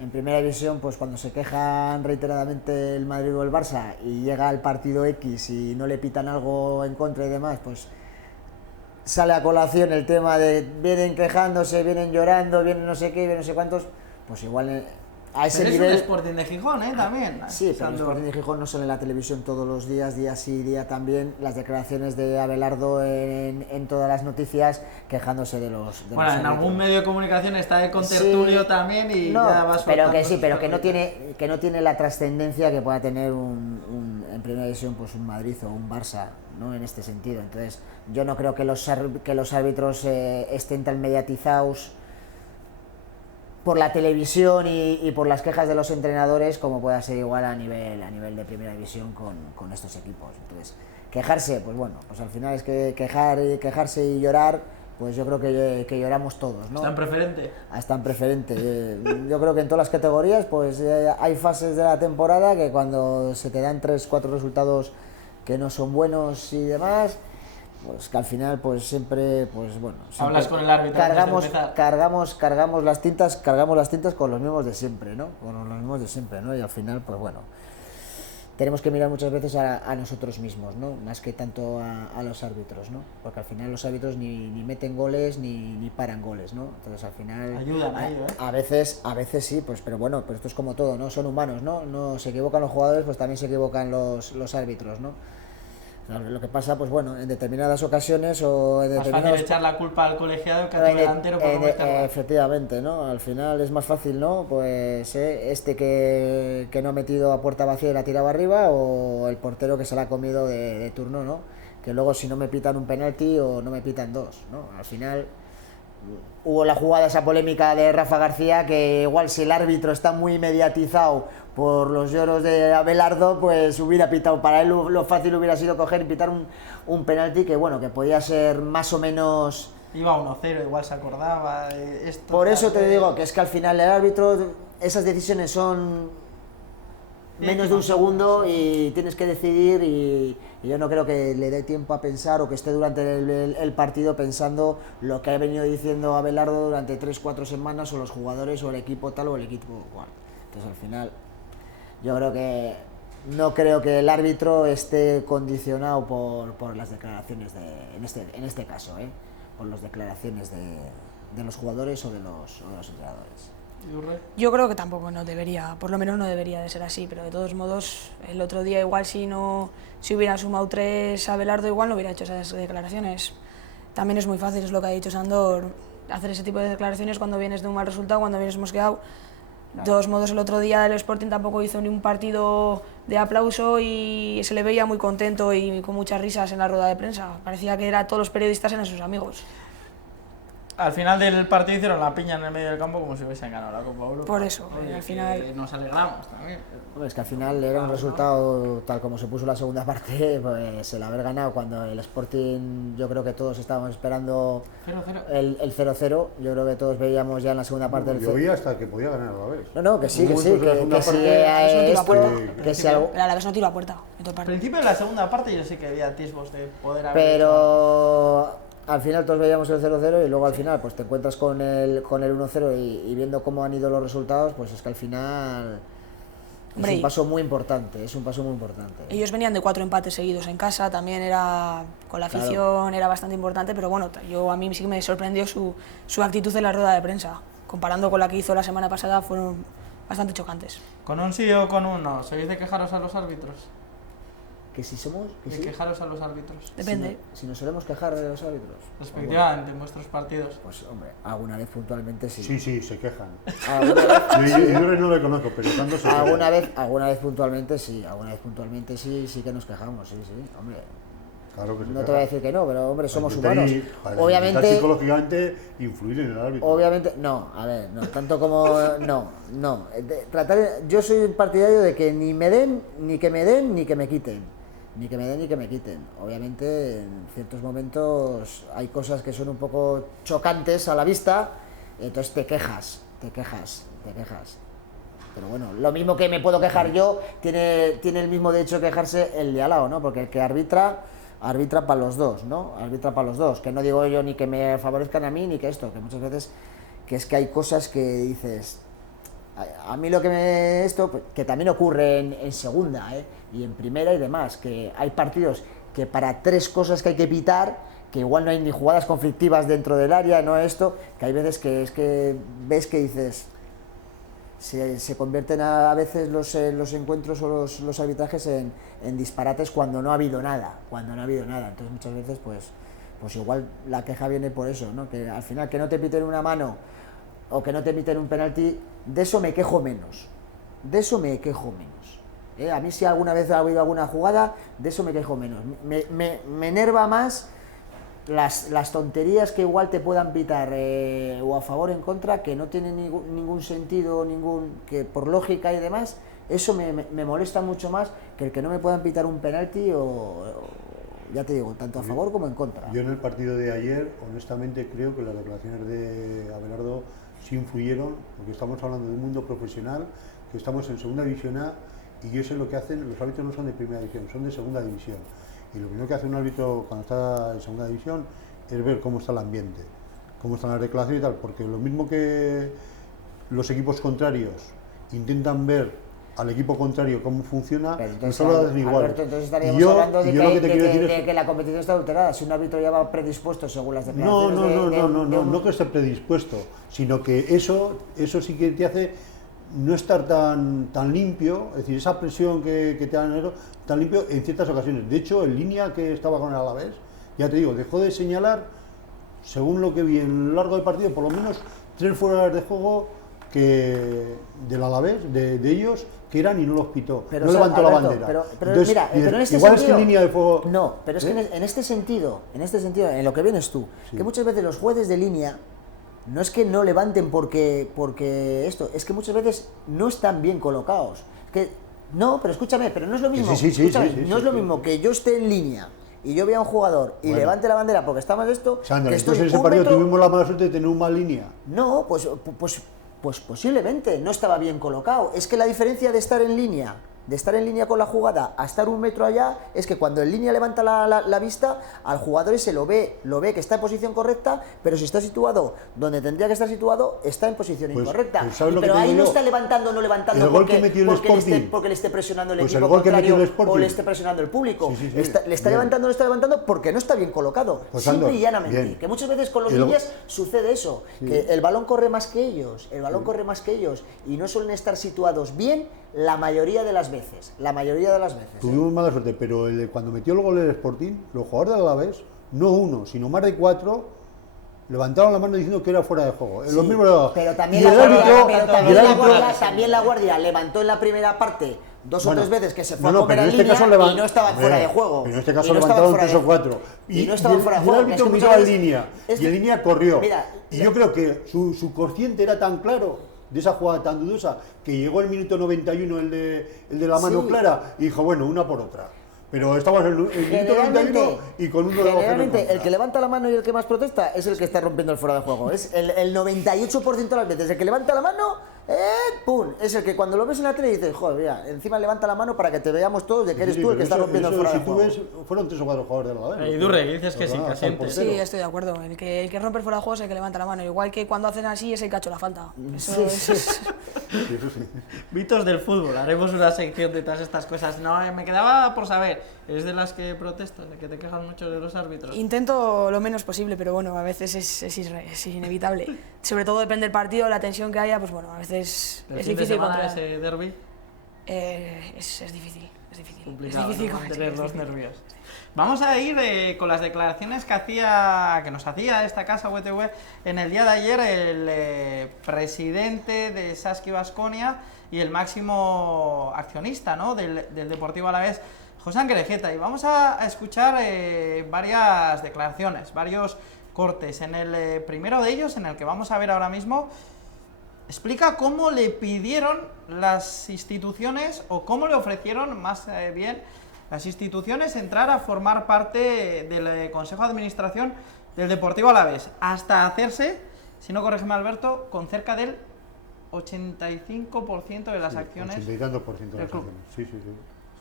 En primera división, pues cuando se quejan reiteradamente el Madrid o el Barça y llega al partido X y no le pitan algo en contra y demás, pues sale a colación el tema de vienen quejándose, vienen llorando, vienen no sé qué, vienen no sé cuántos, pues igual a ese pero nivel... es un Sporting de Gijón, también. Sí, pero el Sporting de Gijón no sale en la televisión todos los días, día sí, día también. Las declaraciones de Abelardo en todas las noticias quejándose de los... Bueno, en algún medio de comunicación está de contertulio sí, también y no, ya vas... Pero que sí, pero que no tiene la trascendencia que pueda tener en primera división pues un Madrid o un Barça, ¿no? En este sentido. Entonces, yo no creo que los árbitros estén tan mediatizados por la televisión y por las quejas de los entrenadores como pueda ser igual a nivel de primera división con estos equipos. Entonces, quejarse, pues bueno, pues al final es que quejarse y llorar, pues yo creo que lloramos todos, ¿no? ¿Está en preferente? Está en preferente. Yo creo que en todas las categorías pues hay fases de la temporada que cuando se te dan 3, 4 resultados que no son buenos y demás, pues que al final pues siempre pues bueno, siempre hablas con el árbitro cargamos las tintas con los mismos de siempre, ¿no? Con los mismos de siempre, ¿no? Y al final pues bueno, tenemos que mirar muchas veces a nosotros mismos, ¿no? Más que tanto a los árbitros, ¿no? Porque al final los árbitros ni meten goles ni paran goles, ¿no? Entonces al final ayudan a ello, a veces sí, pues pero bueno, pero esto es como todo, ¿no? Son humanos, ¿no? No se equivocan los jugadores, pues también se equivocan los árbitros, ¿no? Lo que pasa, pues bueno, en determinadas ocasiones o en más determinados... fácil echar la culpa al colegiado que al delantero por no meterla. Efectivamente, ¿no? Al final es más fácil, ¿no? Pues que no ha metido a puerta vacía y la tiraba arriba, o el portero que se la ha comido de turno, ¿no? Que luego si no me pitan un penalti o no me pitan dos, ¿no? Al final hubo la jugada, esa polémica de Rafa García, que igual si el árbitro está muy mediatizado por los lloros de Abelardo, pues hubiera pitado. Para él lo fácil hubiera sido coger y pitar un penalti que bueno, que podía ser más o menos... Iba 1-0, igual se acordaba de esto. Por eso te digo que es que al final el árbitro, esas decisiones son menos de un segundo y tienes que decidir, y yo no creo que le dé tiempo a pensar o que esté durante el partido pensando lo que ha venido diciendo Abelardo durante 3-4 semanas, o los jugadores o el equipo tal o el equipo cual. Entonces al final yo no creo que el árbitro esté condicionado por las declaraciones en este caso, por las declaraciones de los jugadores o de los entrenadores. Yo creo que tampoco no debería, por lo menos no debería de ser así, pero de todos modos el otro día igual si hubiera sumado 3 a Abelardo igual no hubiera hecho esas declaraciones. También es muy fácil, es lo que ha dicho Sandor, hacer ese tipo de declaraciones cuando vienes de un mal resultado, cuando vienes mosqueado. De todos modos, el otro día el Sporting tampoco hizo ni un partido de aplauso y se le veía muy contento y con muchas risas en la rueda de prensa. Parecía que todos los periodistas eran sus amigos. Al final del partido hicieron la piña en el medio del campo como si hubiesen ganado la Copa Europa. Por eso, oye, al final... nos alegramos también. Hombre, es que al final era un resultado tal como se puso la segunda parte, pues el haber ganado cuando el Sporting, yo creo que todos estábamos esperando 0-0. El 0-0, yo creo que todos veíamos ya en la segunda parte del... Yo oía hasta que podía ganar a la vez. No, que sí, que si algo... Pero a la vez no tiró a puerta. Al principio de la segunda parte yo sí que había atisbos de poder haber pero al final todos veíamos el 0-0 y luego al final pues te encuentras con el 1-0 y viendo cómo han ido los resultados, pues es que al final Hombre, es un paso muy importante, Ellos venían de 4 empates seguidos en casa, también era con la afición, era bastante importante, pero bueno, a mí sí que me sorprendió su actitud en la rueda de prensa. Comparando con la que hizo la semana pasada, fueron bastante chocantes. ¿Con un sí o con un no? ¿Seguís de quejaros a los árbitros? Que si somos... Que ¿De sí. quejaros a los árbitros? Depende. Si nos solemos quejar de los árbitros. Respectivamente, en vuestros partidos. Pues hombre, alguna vez puntualmente sí. Sí, se quejan. Alguna vez, Yo no lo conozco, pero tanto se quejan. alguna vez puntualmente sí, sí que nos quejamos, sí, hombre. Claro que se No te quejan. voy a decir que no, pero hombre, somos Para humanos. intentar Obviamente, psicológicamente influir en el árbitro. obviamente, no, a ver, no, tanto como, no. Yo soy partidario de que ni me den, ni que me den, ni que me quiten. Ni que me den ni que me quiten. Obviamente, en ciertos momentos hay cosas que son un poco chocantes a la vista, entonces te quejas. Pero bueno, lo mismo que me puedo quejar yo, tiene el mismo derecho de quejarse el de al lado, ¿no? Porque el que arbitra para los dos, ¿no? Arbitra para los dos, que no digo yo ni que me favorezcan a mí ni que esto, que muchas veces que es que hay cosas que dices... A mí lo que que también ocurre en segunda, y en primera y demás, que hay partidos que para 3 cosas que hay que pitar, que igual no hay ni jugadas conflictivas dentro del área, no esto, que hay veces que es que ves que dices, se convierten a veces los encuentros o los arbitrajes en disparates cuando no ha habido nada, entonces muchas veces pues igual la queja viene por eso, ¿no? Que al final que no te piten una mano o que no te emiten un penalti, de eso me quejo menos. A mí si alguna vez ha habido alguna jugada, de eso me quejo menos. Me enerva más las tonterías que igual te puedan pitar o a favor o en contra, que no tienen ningún sentido, que por lógica y demás, eso me molesta mucho más que el que no me puedan pitar un penalti o ya te digo, tanto a favor como en contra. Yo en el partido de ayer, honestamente, creo que las declaraciones de Abelardo sí influyeron, porque estamos hablando de un mundo profesional, que estamos en segunda división A, y yo sé lo que hacen, los árbitros no son de primera división, son de segunda división. Y lo primero que hace un árbitro cuando está en segunda división es ver cómo está el ambiente, cómo están las declaraciones y tal, porque lo mismo que los equipos contrarios intentan ver al equipo contrario cómo funciona, no solo hacen igual. Alberto, entonces estaríamos hablando de que la competición está adulterada. Si un árbitro ya va predispuesto según las declaraciones no que esté predispuesto, sino que eso sí que te hace no estar tan limpio, es decir, esa presión que te dan tan limpio en ciertas ocasiones. De hecho, en línea que estaba con el Alavés, ya te digo, dejó de señalar, según lo que vi en lo largo del partido, por lo menos 3 fueras de juego que del Alavés, de ellos, que eran y no los pitó, pero, no levantó la bandera. Pero entonces, mira, pero en este igual sentido, es que en línea de fuego... No, pero es que en este sentido, en lo que vienes tú, Sí. que muchas veces los jueces de línea no es que no levanten porque esto, es que muchas veces no están bien colocados. No, pero escúchame, pero no es lo mismo. Sí, No es lo mismo que yo esté en línea y yo vea a un jugador y levante la bandera porque está mal esto, Sandra, que entonces estoy en ese un partido metro... tuvimos la mala suerte de tener una mala línea. No, pues posiblemente no estaba bien colocado. Es que la diferencia de estar en línea con la jugada a estar 1 metro allá es que cuando en línea levanta la vista, al jugador ese lo ve que está en posición correcta, pero si está situado donde tendría que estar situado, está en posición incorrecta. ¿sabes lo que Pero te ahí digo no yo? está levantando o no levantando El gol que metió el Sporting. porque le esté presionando el Pues el equipo gol que metió contrario el Sporting. o le esté presionando el público. Sí. Le está Bien. levantando o no está levantando porque no está bien colocado. Pues Simple ando, y llanamente. bien. Que muchas veces con los El- líneas sucede eso, que el balón corre más que ellos, y no suelen estar situados bien la mayoría de las veces. Tuvimos mala suerte, pero cuando metió el gol el Sporting, los jugadores del Alavés, no uno, sino más de 4, levantaron la mano diciendo que era fuera de juego. Sí, Los mismos, pero también, y el árbitro, también la guardia levantó en la primera parte 2 o 3 veces que se fue a no, comer pero en en este línea caso y no estaban fuera de juego. Pero en este caso Y no estaban levantaron fuera 3 o de- 4. y no estaban fuera de el juego. árbitro Es que miró muchas en veces- línea es- y en línea corrió. Mira, y yo creo que su consciente era tan claro de esa jugada tan dudosa que llegó el minuto 91 el de la mano Sí. clara y dijo, bueno, una por otra. Pero estamos en el minuto 91 y con un 9-0 en generalmente contra. el que levanta la mano y el que más protesta es el que está rompiendo el fuera de juego. Es el 98% de las veces. El que levanta la mano, ¡pum! Es el que cuando lo ves en la tele dices, joder, mira, encima levanta la mano para que te veamos todos de que eres Sí, tú el pero que está rompiendo el fuera de si juego. tú ves, fueron 3 o 4 jugadores de la Alavés. Idurre, dices que sí, ¿Verdad? que Hasta el sientes. portero. Sí, estoy de acuerdo. El que rompe el fuera de juego es el que levanta la mano. Igual que cuando hacen así es el que ha hecho la falta. Eso es. Sí, eso sí. Mitos del fútbol, haremos una sección de todas estas cosas. No, me quedaba por saber, ¿eres de las que protestas, de que te quejas mucho de los árbitros? Intento lo menos posible, pero bueno, a veces es inevitable. Sobre todo depende del partido, la tensión que haya, pues bueno, a veces ¿El es fin de difícil semana controlar. ese derbi? Es difícil, es difícil. Complicado, es difícil ¿no? con- Tener es los difícil. nervios. Vamos a ir con las declaraciones que nos hacía esta casa WTV en el día de ayer el presidente de Saski Baskonia y el máximo accionista, ¿no?, del Deportivo Alavés, Josean Kerejeta. Y vamos a escuchar varias declaraciones, varios cortes. En el primero de ellos, en el que vamos a ver ahora mismo, explica cómo le pidieron las instituciones, o cómo le ofrecieron más bien las instituciones, entrar a formar parte del Consejo de Administración del Deportivo Alavés, hasta hacerse, si no corrígeme Alberto, con cerca del 85% de las Sí, acciones 80 y tantos por ciento de del las club. acciones. Sí, sí, sí.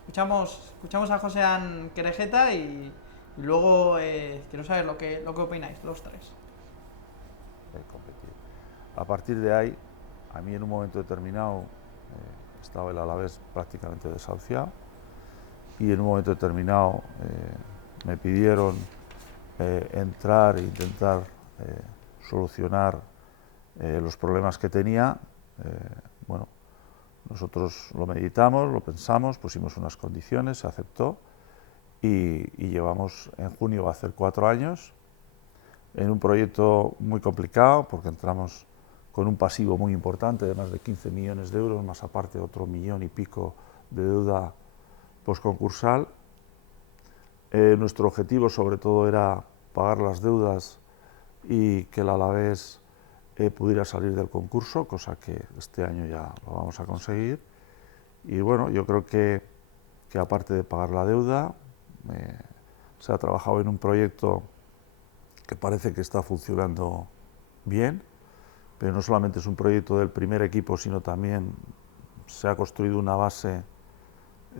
Escuchamos a Josean Kerejeta y luego quiero saber lo que opináis los tres. Competir. A partir de ahí, a mí en un momento determinado estaba el Alavés prácticamente desahuciado y en un momento determinado me pidieron entrar e intentar solucionar los problemas que tenía. Bueno, nosotros lo meditamos, lo pensamos, pusimos unas condiciones, se aceptó y llevamos, en junio va a hacer 4 años, en un proyecto muy complicado porque entramos con un pasivo muy importante de más de 15 millones de euros, más aparte otro 1,5 millones de deuda postconcursal. Nuestro objetivo sobre todo era pagar las deudas y que el Alavés pudiera salir del concurso, cosa que este año ya lo vamos a conseguir. Y bueno, yo creo que aparte de pagar la deuda, se ha trabajado en un proyecto que parece que está funcionando bien, pero no solamente es un proyecto del primer equipo, sino también se ha construido una base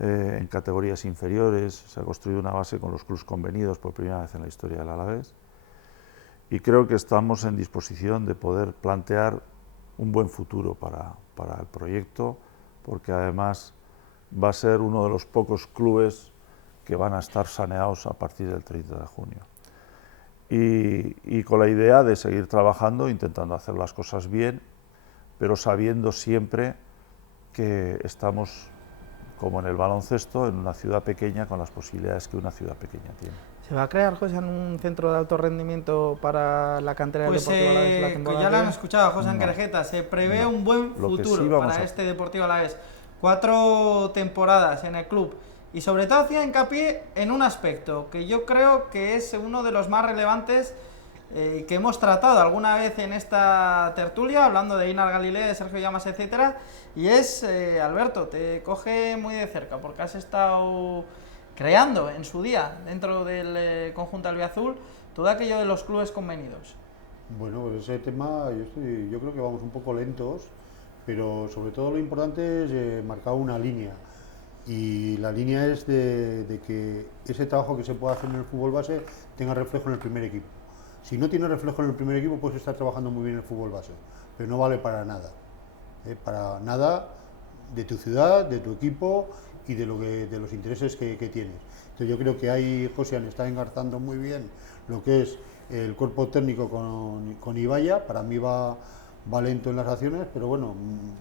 en categorías inferiores, se ha construido una base con los clubes convenidos por primera vez en la historia del Alavés, y creo que estamos en disposición de poder plantear un buen futuro para el proyecto, porque además va a ser uno de los pocos clubes que van a estar saneados a partir del 30 de junio. Y con la idea de seguir trabajando, intentando hacer las cosas bien, pero sabiendo siempre que estamos, como en el baloncesto, en una ciudad pequeña con las posibilidades que una ciudad pequeña tiene. ¿Se va a crear, José, un centro de alto rendimiento para la cantera del Deportivo Alavés la temporada ya que lo han viene? escuchado, José No. Kerejeta, se prevé No. un buen Lo que futuro sí vamos para a- este Deportivo Alavés. 4 temporadas en el club. Y sobre todo hacía hincapié en un aspecto que yo creo que es uno de los más relevantes que hemos tratado alguna vez en esta tertulia, hablando de Einar Galilea, de Sergio Llamas, etcétera, y es, Alberto, te coge muy de cerca porque has estado creando en su día, dentro del conjunto albiazul, todo aquello de los clubes convenidos. Bueno, pues ese tema yo creo que vamos un poco lentos, pero sobre todo lo importante es marcar una línea. Y la línea es de que ese trabajo que se puede hacer en el fútbol base tenga reflejo en el primer equipo. Si no tiene reflejo en el primer equipo, puedes estar trabajando muy bien en el fútbol base, pero no vale para nada. Para nada de tu ciudad, de tu equipo y de los intereses que tienes. Entonces yo creo que ahí Josean está engarzando muy bien lo que es el cuerpo técnico con Ibaya. Para mí va lento en las acciones, pero bueno,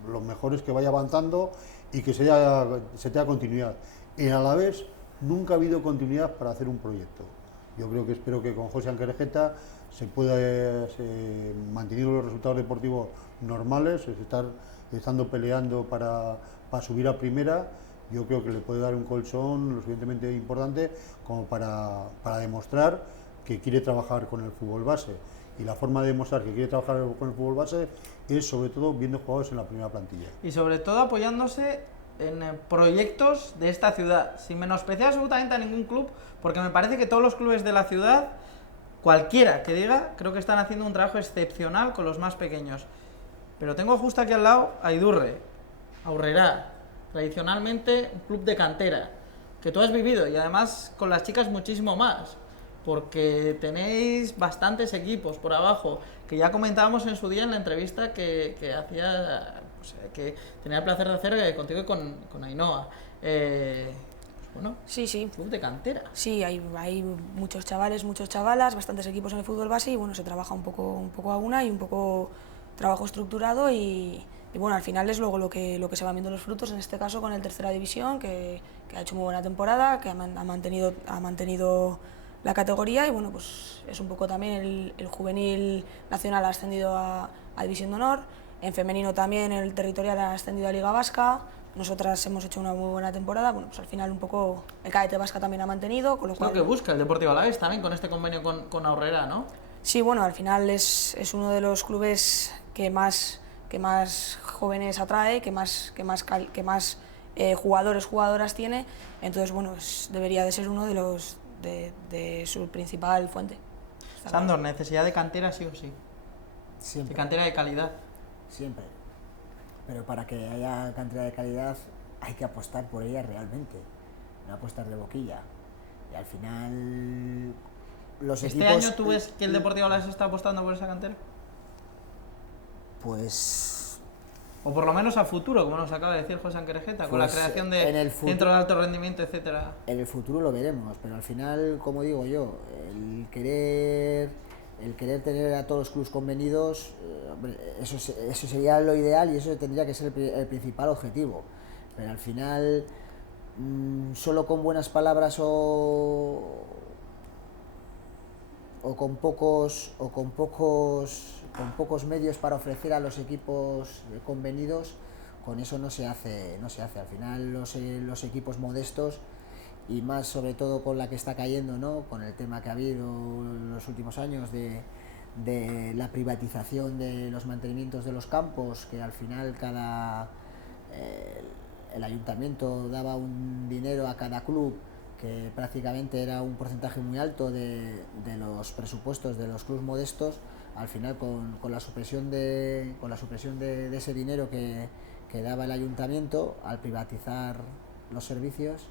lo mejor es que vaya avanzando y que se tenga continuidad. En Alavés nunca ha habido continuidad para hacer un proyecto. Yo espero que con Josean Kerejeta se pueda mantener los resultados deportivos normales, estando peleando para subir a primera. Yo creo que le puede dar un colchón lo suficientemente importante como para demostrar que quiere trabajar con el fútbol base. Y la forma de demostrar que quiere trabajar con el fútbol base es sobre todo viendo jugadores en la primera plantilla. Y sobre todo apoyándose proyectos de esta ciudad, sin menospreciar absolutamente a ningún club, porque me parece que todos los clubes de la ciudad, cualquiera que diga, creo que están haciendo un trabajo excepcional con los más pequeños. Pero tengo justo aquí al lado a Idurre, a Aurrera, tradicionalmente un club de cantera, que tú has vivido, y además con las chicas muchísimo más, porque tenéis bastantes equipos por abajo, que ya comentábamos en su día en la entrevista que hacía, pues, que tenía el placer de hacer contigo y con Ainhoa. Bueno, Sí, club de cantera. sí, hay muchos chavales, muchas chavalas, bastantes equipos en el fútbol base y bueno, se trabaja un poco a una y un poco trabajo estructurado y bueno, al final es luego lo que se van viendo los frutos, en este caso con el tercera división, que ha hecho muy buena temporada, que ha mantenido la categoría y bueno, pues es un poco también el juvenil nacional ha ascendido a División de Honor, en femenino también el territorial ha ascendido a Liga Vasca, nosotras hemos hecho una muy buena temporada, bueno, pues al final un poco el cadete vasca también ha mantenido, con lo Es cual... lo que busca el Deportivo Alavés también con este convenio con Aurrera, ¿no? Sí, bueno, al final es uno de los clubes que más jóvenes atrae, que más jugadoras tiene, entonces bueno, debería de ser uno de los de su principal fuente. Sandor, necesidad de cantera sí o sí. De Siempre. cantera de calidad. Siempre. Pero para que haya cantidad de calidad hay que apostar por ella realmente, no apostar de boquilla. Y al final los ¿Este equipos... año tú ves que el Deportivo Alavés está apostando por esa cantera? Pues O por lo menos a futuro, como nos acaba de decir José Anquerejeta, con la Pues, creación en de el futuro- centros de alto rendimiento, etcétera. en el futuro lo veremos, pero al final, como digo yo, el querer tener a todos los clubes convenidos, hombre, eso sería lo ideal y eso tendría que ser el principal objetivo. Pero al final, solo con buenas palabras o con pocos medios para ofrecer a los equipos convenidos, con eso no se hace. Al final los equipos modestos, y más sobre todo con la que está cayendo, ¿no? Con el tema que ha habido en los últimos años de la privatización de los mantenimientos de los campos, que al final el ayuntamiento daba un dinero a cada club que prácticamente era un porcentaje muy alto de los presupuestos de los clubes modestos. Al final con la supresión de ese dinero que daba el ayuntamiento al privatizar los servicios,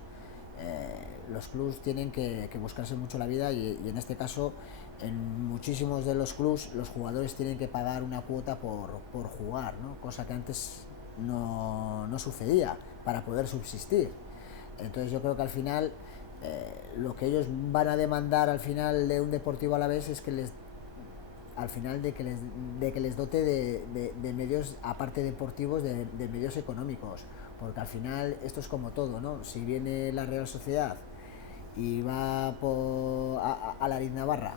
los clubes tienen que buscarse mucho la vida y en este caso en muchísimos de los clubes los jugadores tienen que pagar una cuota por jugar, ¿no? Cosa que antes no sucedía para poder subsistir. Entonces yo creo que al final lo que ellos van a demandar al final de un Deportivo Alavés es que les dote de medios, aparte deportivos, de medios económicos, porque al final esto es como todo, ¿no? Si viene la Real Sociedad y va a la Liga Navarra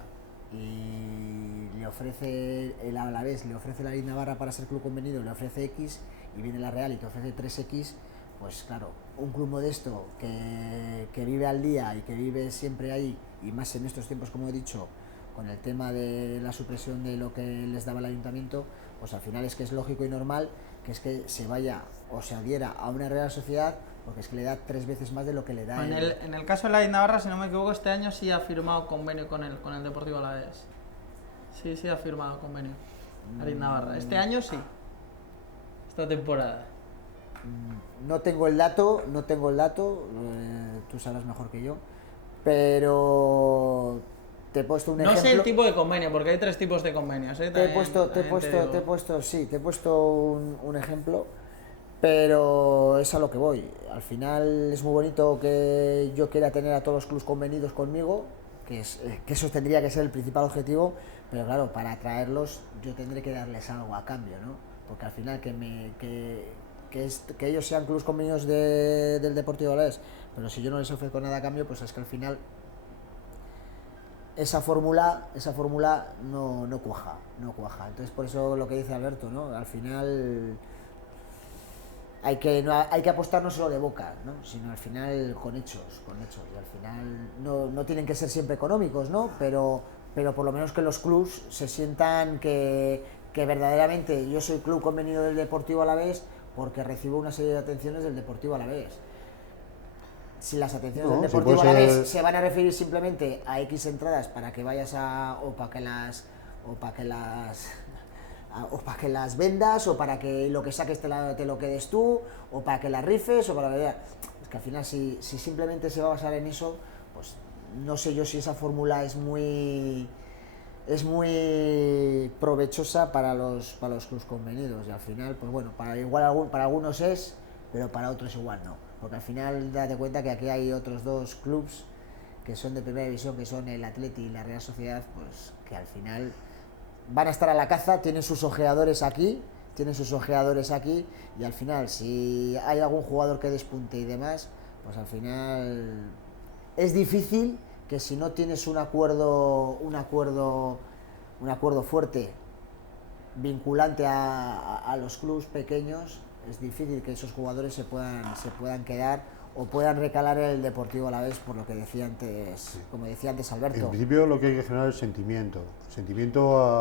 y le ofrece el Alavés, le ofrece la Liga Navarra para ser club convenido, le ofrece X, y viene la Real y te ofrece 3X, pues claro, un club modesto que vive al día y que vive siempre ahí, y más en estos tiempos, como he dicho, con el tema de la supresión de lo que les daba el ayuntamiento, pues al final es que es lógico y normal que es que se vaya o se adhiera a una Real Sociedad, porque es que le da 3 veces más de lo que le da. En el caso de la Navarra, si no me equivoco, este año sí ha firmado convenio con el Deportivo Alavés. Sí ha firmado convenio. La Navarra. Este año sí. Esta temporada. No tengo el dato, tú sabrás mejor que yo, pero te he puesto un ejemplo. No sé el tipo de convenio, porque hay 3 tipos de convenios. Te he puesto un ejemplo, pero es a lo que voy. Al final es muy bonito que yo quiera tener a todos los clubes convenidos conmigo, que eso tendría que ser el principal objetivo, pero claro, para atraerlos yo tendré que darles algo a cambio, ¿no? Porque al final que ellos sean clubes convenidos del Deportivo Alavés, pero si yo no les ofrezco nada a cambio, pues es que al final esa fórmula no cuaja. Entonces por eso lo que dice Alberto, ¿no? Al final hay que apostar no solo de boca, ¿no? Sino al final con hechos, y al final no tienen que ser siempre económicos, ¿no? Pero por lo menos que los clubs se sientan que verdaderamente yo soy club convenido del Deportivo Alavés, porque recibo una serie de atenciones del Deportivo Alavés. Si las atenciones No, del si Deportivo puede ser- Alavés se van a referir simplemente a X entradas para que vayas o para que las vendas, o para que lo que saques te lo quedes tú, o para que las rifes, o para que... Es que al final si simplemente se va a basar en eso, pues no sé yo si esa fórmula es muy provechosa para los clubs convenidos, y al final, pues bueno, para algunos es, pero para otros igual no, porque al final date cuenta que aquí hay otros dos clubs que son de primera división, que son el Atleti y la Real Sociedad, pues que al final van a estar a la caza, tienen sus ojeadores aquí, y al final si hay algún jugador que despunte y demás, pues al final es difícil que si no tienes un acuerdo fuerte vinculante a los clubes pequeños, es difícil que esos jugadores se puedan quedar o puedan recalar en el Deportivo Alavés, por lo que decía antes, como decía antes Alberto. En principio lo que hay que generar es sentimiento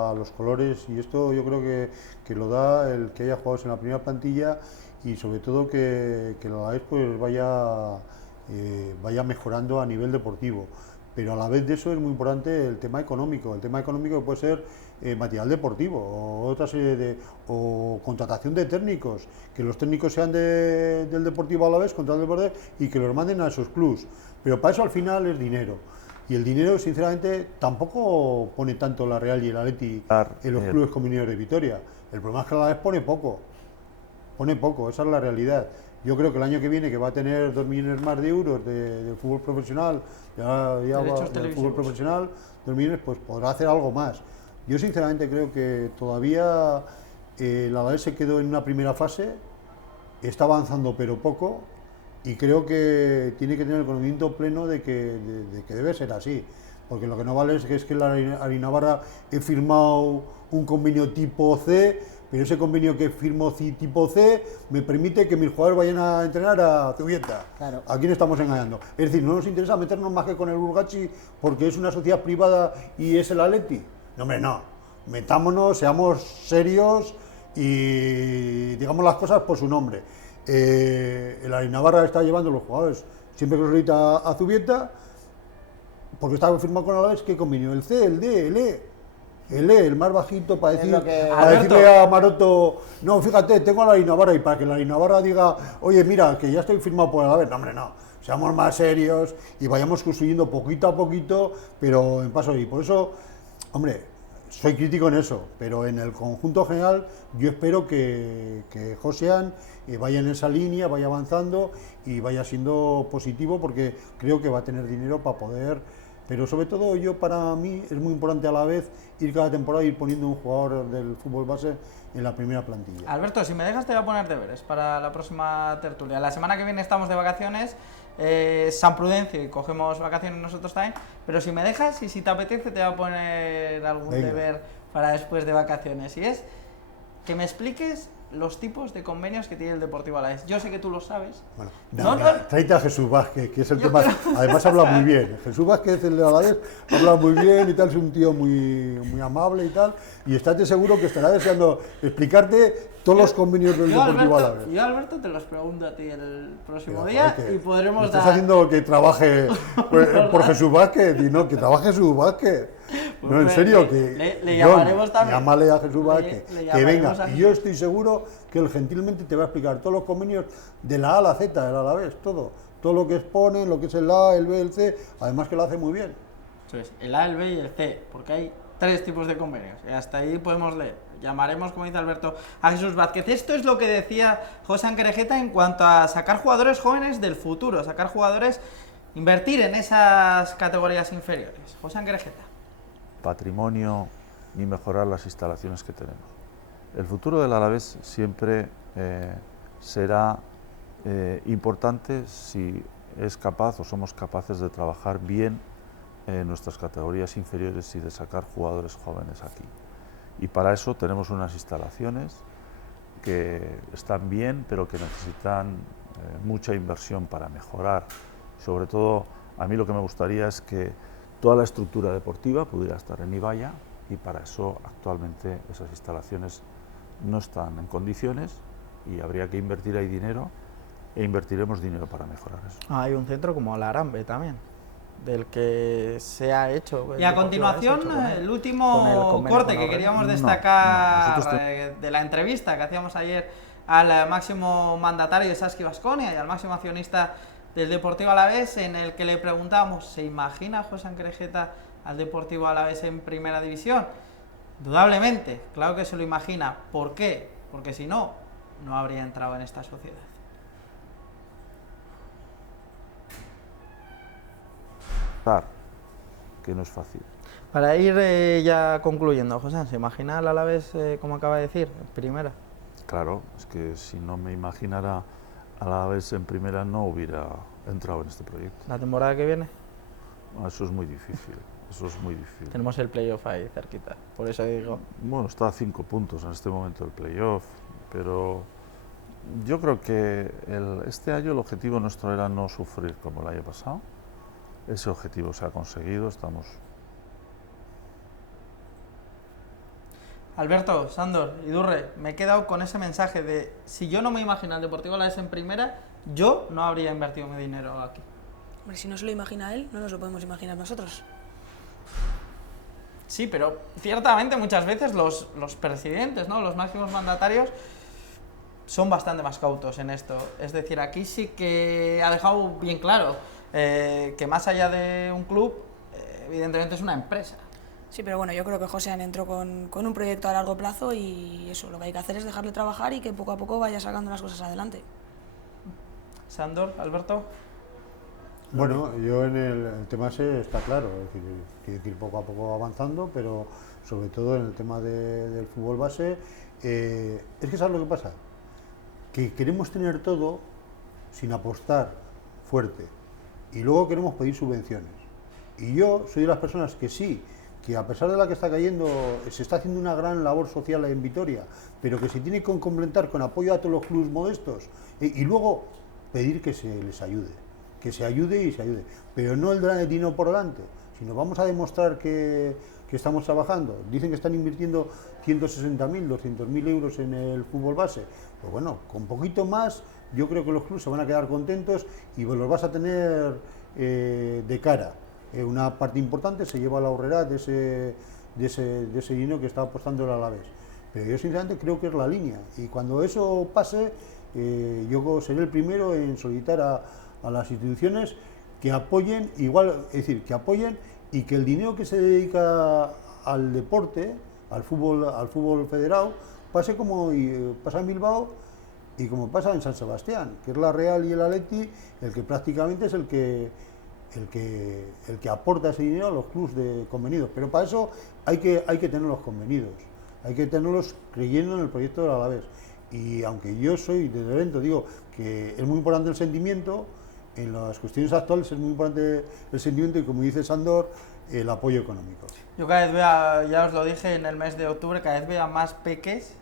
a los colores, y esto yo creo que lo da el que haya jugadores en la primera plantilla, y sobre todo que el Alavés pues vaya mejorando a nivel deportivo. Pero a la vez de eso es muy importante el tema económico que puede ser material deportivo o otra serie o contratación de técnicos, que los técnicos sean del Deportivo Alavés, contra el deporte, y que los manden a esos clubs. Pero para eso al final es dinero, y el dinero sinceramente tampoco pone tanto la Real y el Atleti en los clubes convenidos de Vitoria. El problema es que el Alavés pone poco, esa es la realidad. Yo creo que el año que viene, que va a tener 2 millones más de euros de fútbol profesional, del fútbol profesional, 2 millones, pues podrá hacer algo más. Yo sinceramente creo que todavía el Alavés se quedó en una primera fase, está avanzando pero poco, y creo que tiene que tener el conocimiento pleno de que debe ser así. Porque lo que no vale es que la Arinabarra he firmado un convenio tipo C, pero ese convenio que firmó tipo C me permite que mis jugadores vayan a entrenar a Zubieta. Claro. ¿A quién estamos engañando? Es decir, no nos interesa meternos más que con el Burgachi porque es una sociedad privada y es el Atleti. No, hombre, no. Metámonos, seamos serios y digamos las cosas por su nombre. El Arinabarra está llevando los jugadores siempre que los necesita a Zubieta, porque estaba firmado con Alavés. ¿Qué convenio? El C, el D, el E. El más bajito para decirle a Maroto, no, fíjate, tengo a la Arinabarra, y para que la Arinabarra diga, oye, mira, que ya estoy firmado por el Alavés. No, hombre, no, seamos más serios y vayamos construyendo poquito a poquito, pero en paso. Y por eso, hombre, soy crítico en eso, pero en el conjunto general yo espero que Josean vaya en esa línea, vaya avanzando y vaya siendo positivo, porque creo que va a tener dinero para poder. Pero sobre todo para mí es muy importante a la vez ir cada temporada ir poniendo un jugador del fútbol base en la primera plantilla. Alberto, si me dejas te voy a poner deberes para la próxima tertulia. La semana que viene estamos de vacaciones, San Prudencio, y cogemos vacaciones nosotros también, pero si me dejas y si te apetece te voy a poner algún deber para después de vacaciones, y es que me expliques los tipos de convenios que tiene el Deportivo Alavés. Yo sé que tú lo sabes. Bueno, tráete a Jesús Vázquez, que es el tema. Además habla muy bien. Jesús Vázquez, el de Alavés, habla muy bien y tal, es un tío muy amable y tal, y estate seguro que estará deseando explicarte todos los convenios del Deportivo Alavés. Yo, Alberto, te los pregunto a ti el próximo día, y podremos estás haciendo que trabaje por Jesús Vázquez, y no, que trabaje Jesús Vázquez. Pues no, en serio, que le llamaremos también. Llámale a Jesús Vázquez, que venga. Y yo Jesús. estoy seguro que él gentilmente te va a explicar todos los convenios de la A a la Z del Alavés, todo lo que expone, lo que es el A, el B, el C, además que lo hace muy bien. Eso es, el A, el B y el C, porque hay 3 tipos de convenios, y hasta ahí podemos leer. Llamaremos, como dice Alberto, a Jesús Vázquez. Esto es lo que decía José Anquerejeta en cuanto a sacar jugadores jóvenes del futuro, sacar jugadores, invertir en esas categorías inferiores. José Anquerejeta. Patrimonio y mejorar las instalaciones que tenemos. El futuro del Alavés siempre será importante si es capaz o somos capaces de trabajar bien en nuestras categorías inferiores y de sacar jugadores jóvenes aquí. Y para eso tenemos unas instalaciones que están bien, pero que necesitan mucha inversión para mejorar. Sobre todo, a mí lo que me gustaría es que toda la estructura deportiva pudiera estar en Ibaya, y para eso actualmente esas instalaciones no están en condiciones, y habría que invertir ahí dinero e invertiremos dinero para mejorar eso. Hay un centro como la Arambe también, del que se ha hecho. Y a continuación, el último corte que queríamos destacar de la entrevista que hacíamos ayer al máximo mandatario de Saski Baskonia y al máximo accionista del Deportivo Alavés, en el que le preguntábamos, ¿se imagina José Anquerejeta al Deportivo Alavés en primera división? Indudablemente, claro que se lo imagina. ¿Por qué? Porque si no, no habría entrado en esta sociedad. Que no es fácil. Para ir ya concluyendo, José, ¿se imagina al Alavés, como acaba de decir, en primera? Claro, es que si no me imaginara a la vez en primera no hubiera entrado en este proyecto. ¿La temporada que viene? Eso es muy difícil, eso es muy difícil. Tenemos el playoff ahí cerquita, por eso digo. Bueno, está a 5 puntos en este momento el playoff, pero yo creo que este año el objetivo nuestro era no sufrir como el año pasado. Ese objetivo se ha conseguido, estamos... Alberto, Sandor, Idurre, me he quedado con ese mensaje de si yo no me imagino al Deportivo Alavés en primera, yo no habría invertido mi dinero aquí. Hombre, si no se lo imagina él, no nos lo podemos imaginar nosotros. Sí, pero ciertamente muchas veces los presidentes, ¿no?, los máximos mandatarios, son bastante más cautos en esto. Es decir, aquí sí que ha dejado bien claro que más allá de un club, evidentemente es una empresa. Sí, pero bueno, yo creo que José entró con un proyecto a largo plazo y eso, lo que hay que hacer es dejarle trabajar y que poco a poco vaya sacando las cosas adelante. Sandor, Alberto. Bueno, yo en el tema ese está claro, es decir, tiene que ir poco a poco avanzando, pero sobre todo en el tema del fútbol base, es que ¿sabes lo que pasa? Que queremos tener todo sin apostar fuerte y luego queremos pedir subvenciones. Y yo soy de las personas que sí, que a pesar de la que está cayendo, se está haciendo una gran labor social en Vitoria, pero que se tiene que complementar con apoyo a todos los clubes modestos y luego pedir que se les ayude, que se ayude y se ayude, pero no el dinero por delante, sino vamos a demostrar que estamos trabajando. Dicen que están invirtiendo 160.000, 200.000 euros en el fútbol base, pues bueno, con poquito más yo creo que los clubes se van a quedar contentos y los vas a tener de cara. Una parte importante se lleva a la Aurrera de ese dinero que está apostando el Alavés. Pero yo sinceramente creo que es la línea. Y cuando eso pase, yo seré el primero en solicitar a las instituciones que apoyen, igual, es decir, que apoyen y que el dinero que se dedica al deporte, al fútbol federado, pase como pasa en Bilbao y como pasa en San Sebastián, que es la Real y el Atleti, el que prácticamente es el que aporta ese dinero a los clubes convenidos. Pero para eso hay que tenerlos convenidos, hay que tenerlos creyendo en el proyecto del Alavés. Y aunque yo soy desde dentro, digo que es muy importante el sentimiento, en las cuestiones actuales es muy importante el sentimiento y, como dice Sandor, el apoyo económico. Yo cada vez veo, ya os lo dije en el mes de octubre, cada vez veo a más peques,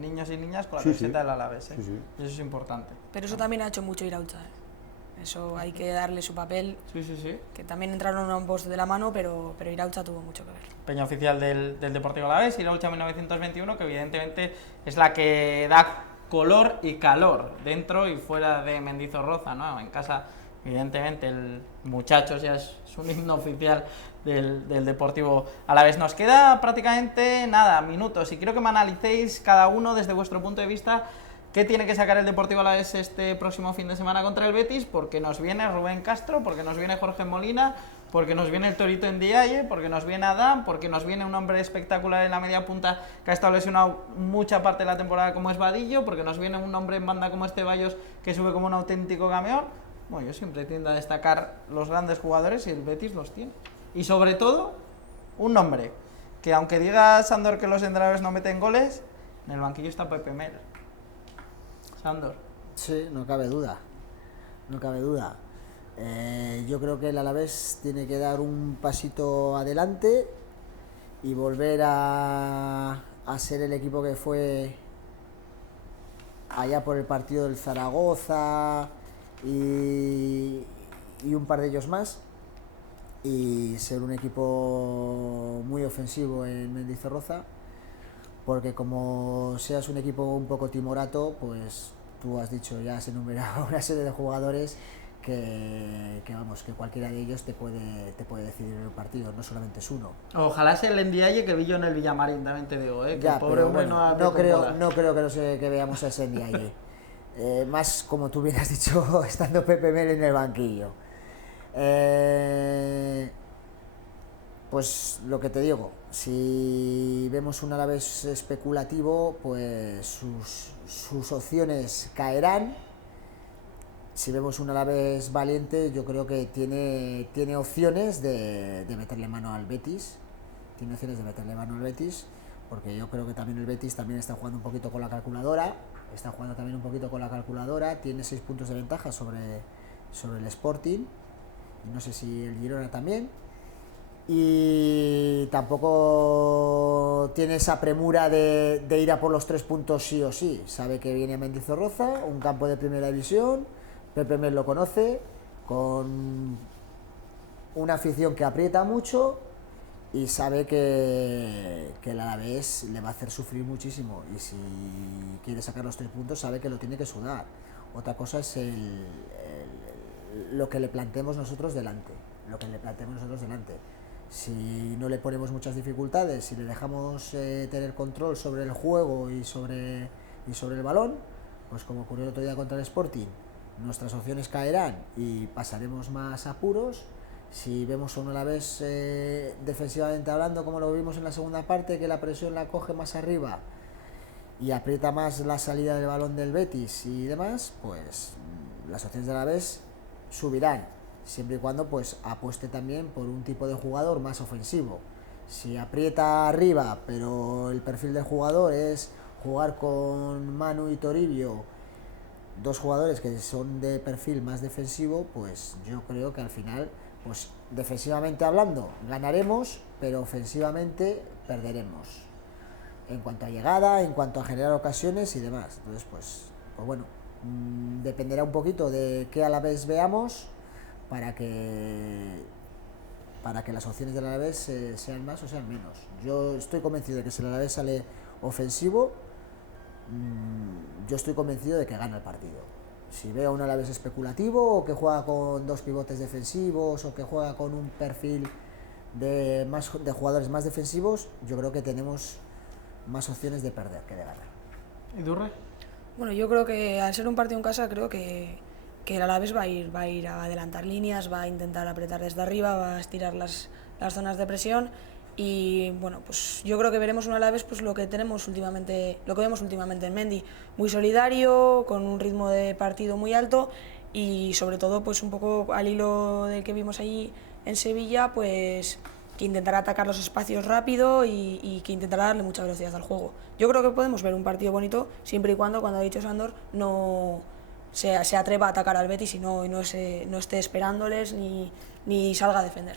niños y niñas con la camiseta del Alavés. Sí, sí. Eso es importante. Pero eso también ha hecho mucho Iraultza. Eso hay que darle su papel. Sí, sí, sí. Que también entraron a un post de la mano, pero Iraultza tuvo mucho que ver. Peña oficial del Deportivo Alavés, Iraultza 1921, que evidentemente es la que da color y calor dentro y fuera de Mendizorroza, ¿no? En casa, evidentemente, el Muchachos ya es un himno oficial del Deportivo Alavés. Nos queda prácticamente nada, minutos, y quiero que me analicéis cada uno desde vuestro punto de vista qué tiene que sacar el Deportivo Alavés este próximo fin de semana contra el Betis, porque nos viene Rubén Castro, porque nos viene Jorge Molina, porque nos viene el Torito Ndiaye, porque nos viene Adán, porque nos viene un hombre espectacular en la media punta que ha estado lesionado mucha parte de la temporada como es Vadillo, porque nos viene un hombre en banda como Ceballos que sube como un auténtico camión. Bueno, yo siempre tiendo a destacar los grandes jugadores y el Betis los tiene. Y sobre todo, un nombre que, aunque diga Sandor que los entrenadores no meten goles, en el banquillo está Pepe Mel. Sandor. Sí, no cabe duda, no cabe duda. Yo creo que el Alavés tiene que dar un pasito adelante y volver a ser el equipo que fue allá por el partido del Zaragoza y un par de ellos más, y ser un equipo muy ofensivo en Mendizorroza, porque como seas un equipo un poco timorato, pues tú has dicho, ya has enumerado una serie de jugadores que vamos, que cualquiera de ellos te puede decidir el partido, no solamente es uno. Ojalá sea el Ndiaye que vi yo en el Villamarín, también te digo, que Ya, el pobre pero hombre bueno, no ha no creo que veamos a ese Ndiaye. Más, como tú bien has dicho, estando Pepe Mel en el banquillo. Pues lo que te digo, si vemos un Alavés especulativo, pues sus opciones caerán. Si vemos un Alavés valiente, yo creo que tiene opciones de meterle mano al Betis. Tiene opciones de meterle mano al Betis, porque yo creo que también el Betis también está jugando un poquito con la calculadora. Tiene 6 puntos de ventaja sobre el Sporting. Y no sé si el Girona también. Y tampoco tiene esa premura de ir a por los 3 puntos sí o sí. Sabe que viene Mendizorroza, un campo de primera división. Pepe Mel lo conoce, con una afición que aprieta mucho, y sabe que el Alavés le va a hacer sufrir muchísimo, y si quiere sacar los 3 puntos sabe que lo tiene que sudar. Otra cosa es lo que le planteemos nosotros delante. Si no le ponemos muchas dificultades, si le dejamos tener control sobre el juego y sobre el balón, pues como ocurrió el otro día contra el Sporting, nuestras opciones caerán y pasaremos más apuros. Si vemos uno a la vez defensivamente hablando, como lo vimos en la segunda parte, que la presión la coge más arriba y aprieta más la salida del balón del Betis y demás, pues las opciones de Alavés subirán, siempre y cuando pues apueste también por un tipo de jugador más ofensivo. Si aprieta arriba, pero el perfil del jugador es jugar con Manu y Toribio, 2 jugadores que son de perfil más defensivo, pues yo creo que al final, pues defensivamente hablando ganaremos, pero ofensivamente perderemos en cuanto a llegada, en cuanto a generar ocasiones y demás. Entonces pues bueno, dependerá un poquito de qué Alavés veamos para que las opciones del Alavés sean más o sean menos. Yo estoy convencido de que si el Alavés sale ofensivo, yo estoy convencido de que gana el partido. Si veo un Alavés especulativo, o que juega con 2 pivotes defensivos, o que juega con un perfil de jugadores más defensivos, yo creo que tenemos más opciones de perder que de ganar. ¿Y Durre? Bueno, yo creo que al ser un partido en casa, creo que el Alavés va a ir a adelantar líneas, va a intentar apretar desde arriba, va a estirar las zonas de presión. Y bueno, pues yo creo que veremos un Alavés pues lo que vemos últimamente en Mendy, muy solidario, con un ritmo de partido muy alto, y sobre todo pues un poco al hilo del que vimos allí en Sevilla, pues que intentará atacar los espacios rápido y que intentará darle mucha velocidad al juego. Yo creo que podemos ver un partido bonito siempre y cuando ha dicho Sandor, no se atreva a atacar al Betis y no esté esperándoles ni salga a defender.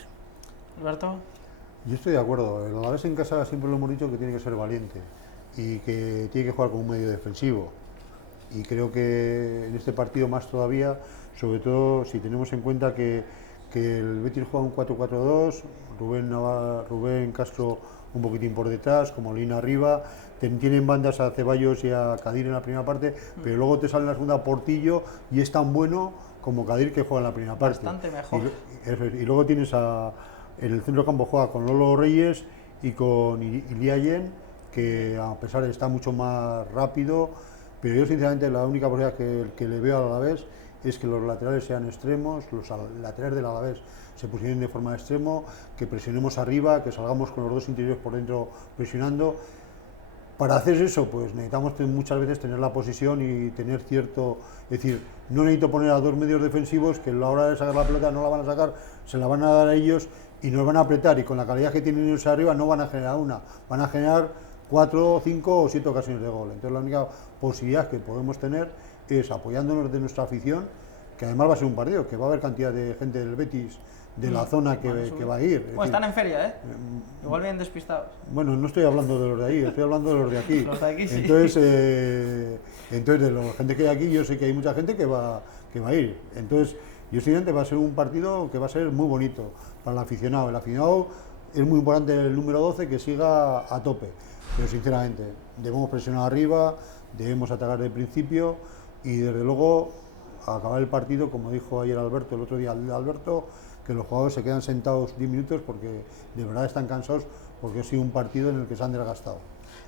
Alberto. Yo estoy de acuerdo. El Alavés en casa siempre lo hemos dicho que tiene que ser valiente y que tiene que jugar con un medio defensivo. Y creo que en este partido más todavía, sobre todo si tenemos en cuenta que el Betis juega un 4-4-2, Rubén Castro un poquitín por detrás, como Molina arriba, tienen bandas a Ceballos y a Kadir en la primera parte, pero luego te sale en la segunda Portillo y es tan bueno como Kadir, que juega en la primera parte. Bastante mejor. Y luego tienes en el centro del campo juega con Lolo Reyes y con Iliayen, que a pesar de estar mucho más rápido, pero yo sinceramente la única posibilidad que le veo al Alavés es que los laterales sean extremos, los laterales del Alavés se posicionen de forma de extremo, que presionemos arriba, que salgamos con los 2 interiores por dentro presionando. Para hacer eso, pues necesitamos muchas veces tener la posesión y tener cierto... Es decir, no necesito poner a 2 medios defensivos que a la hora de sacar la pelota no la van a sacar, se la van a dar a ellos y nos van a apretar, y con la calidad que tienen ellos arriba no van a generar una, van a generar 4, 5 o 7 ocasiones de gol. Entonces la única posibilidad que podemos tener es apoyándonos de nuestra afición, que además va a ser un partido, que va a haber cantidad de gente del Betis, de la zona que va a ir. Bueno, están en feria, igual bien despistados. Bueno, no estoy hablando de los de ahí, estoy hablando de los de aquí. Los de aquí sí. Entonces, de la gente que hay aquí, yo sé que hay mucha gente que va a ir. Entonces, yo sinceramente va a ser un partido que va a ser muy bonito para el aficionado. El aficionado es muy importante, el número 12, que siga a tope. Pero sinceramente, debemos presionar arriba, debemos atacar de principio y desde luego acabar el partido, como dijo ayer Alberto, el otro día Alberto, que los jugadores se quedan sentados 10 minutos porque de verdad están cansados, porque ha sido un partido en el que se han desgastado.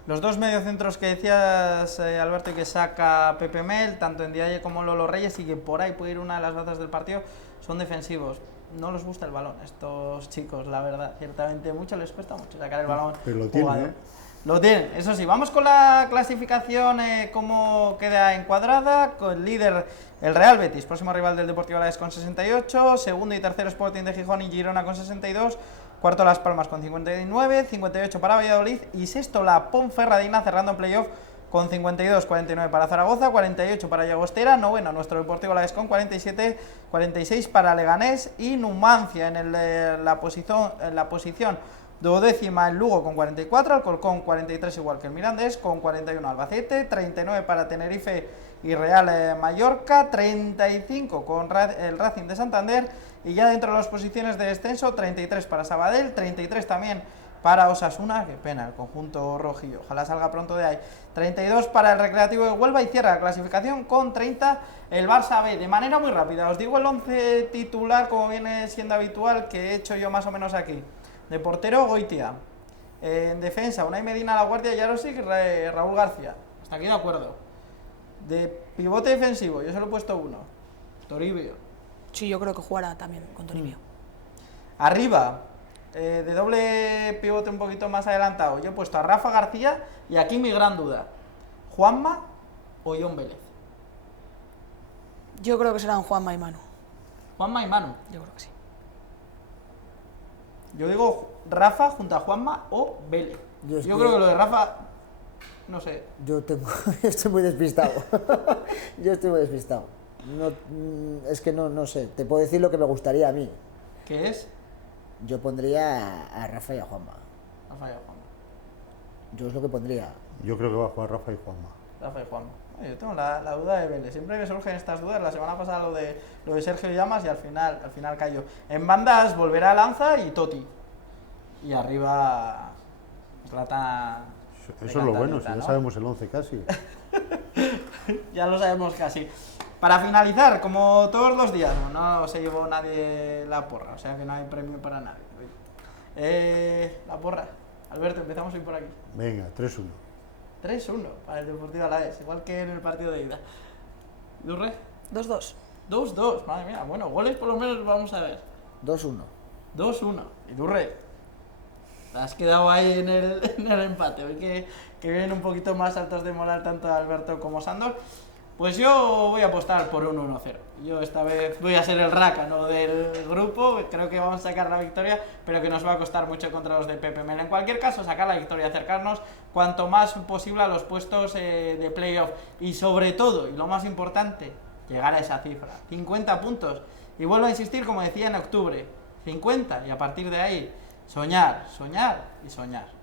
Los dos mediocentros que decías, Alberto, que saca Pepe Mel, tanto en Ndiaye como Lolo Reyes, y que por ahí puede ir una de las bazas del partido, son defensivos. No les gusta el balón estos chicos, la verdad. Ciertamente mucho les cuesta mucho sacar el balón. Pero lo tienen, ¿eh? Lo tienen, eso sí. Vamos con la clasificación, cómo queda encuadrada. Con el líder, el Real Betis, próximo rival del Deportivo Alavés con 68, segundo y tercero Sporting de Gijón y Girona con 62, cuarto Las Palmas con 59, 58 para Valladolid y sexto la Ponferradina cerrando en playoff con 52, 49 para Zaragoza, 48 para Llagostera, noveno nuestro Deportivo Alavés con 47, 46 para Leganés y Numancia en la posición duodécima el Lugo con 44, Alcorcón 43 igual que el Mirandés con 41 Albacete, 39 para Tenerife y Real Mallorca, 35 con el Racing de Santander y ya dentro de las posiciones de descenso 33 para Sabadell, 33 también para Osasuna, qué pena el conjunto rojillo, ojalá salga pronto de ahí, 32 para el Recreativo de Huelva y cierra la clasificación con 30 el Barça B. De manera muy rápida, os digo el 11 titular como viene siendo habitual que he hecho yo más o menos aquí. De portero, Goitia. En defensa, Unai Medina, La Guardia, Jarosik, Raúl García. Hasta aquí de acuerdo. De pivote defensivo, yo se lo he puesto uno. Toribio. Sí, yo creo que jugará también con Toribio. Arriba, de doble pivote un poquito más adelantado, yo he puesto a Rafa García y aquí mi gran duda. ¿Juanma o Jon Vélez? Yo creo que serán Juanma y Manu. Juanma y Manu. Yo creo que sí. Yo digo Rafa junto a Juanma o Vélez. Yo creo que lo de Rafa, no sé. Yo estoy muy despistado. Yo estoy muy despistado. No, es que no sé. Te puedo decir lo que me gustaría a mí. ¿Qué es? Yo pondría a Rafa y a Juanma. Rafa y Juanma. Yo es lo que pondría. Yo creo que va a jugar Rafa y Juanma. Rafa y Juanma. Yo tengo la duda de Vélez. Siempre me surgen estas dudas. La semana pasada lo de Sergio Llamas y al final cayó. En bandas volverá Lanza y Totti. Y arriba Zlatan. Eso es lo bueno, si ya sabemos el 11 casi. Ya lo sabemos casi. Para finalizar, como todos los días, no se llevó nadie la porra, o sea que no hay premio para nadie. La porra. Alberto, empezamos hoy por aquí. Venga, 3-1. 3-1 para el Deportivo Alavés, igual que en el partido de ida. ¿Durre? 2-2. 2-2, madre mía. Bueno, goles por lo menos vamos a ver. 2-1. 2-1. Y Durre, te has quedado ahí en el empate. Hoy que vienen un poquito más altos de moral tanto Alberto como Sandor. Pues yo voy a apostar por un 1-0. Yo esta vez voy a ser el rácano del grupo. Creo que vamos a sacar la victoria, pero que nos va a costar mucho contra los de Pepe Mel. En cualquier caso, sacar la victoria, acercarnos cuanto más posible a los puestos de playoff. Y sobre todo, y lo más importante, llegar a esa cifra. 50 puntos. Y vuelvo a insistir, como decía en octubre, 50. Y a partir de ahí, soñar, soñar y soñar.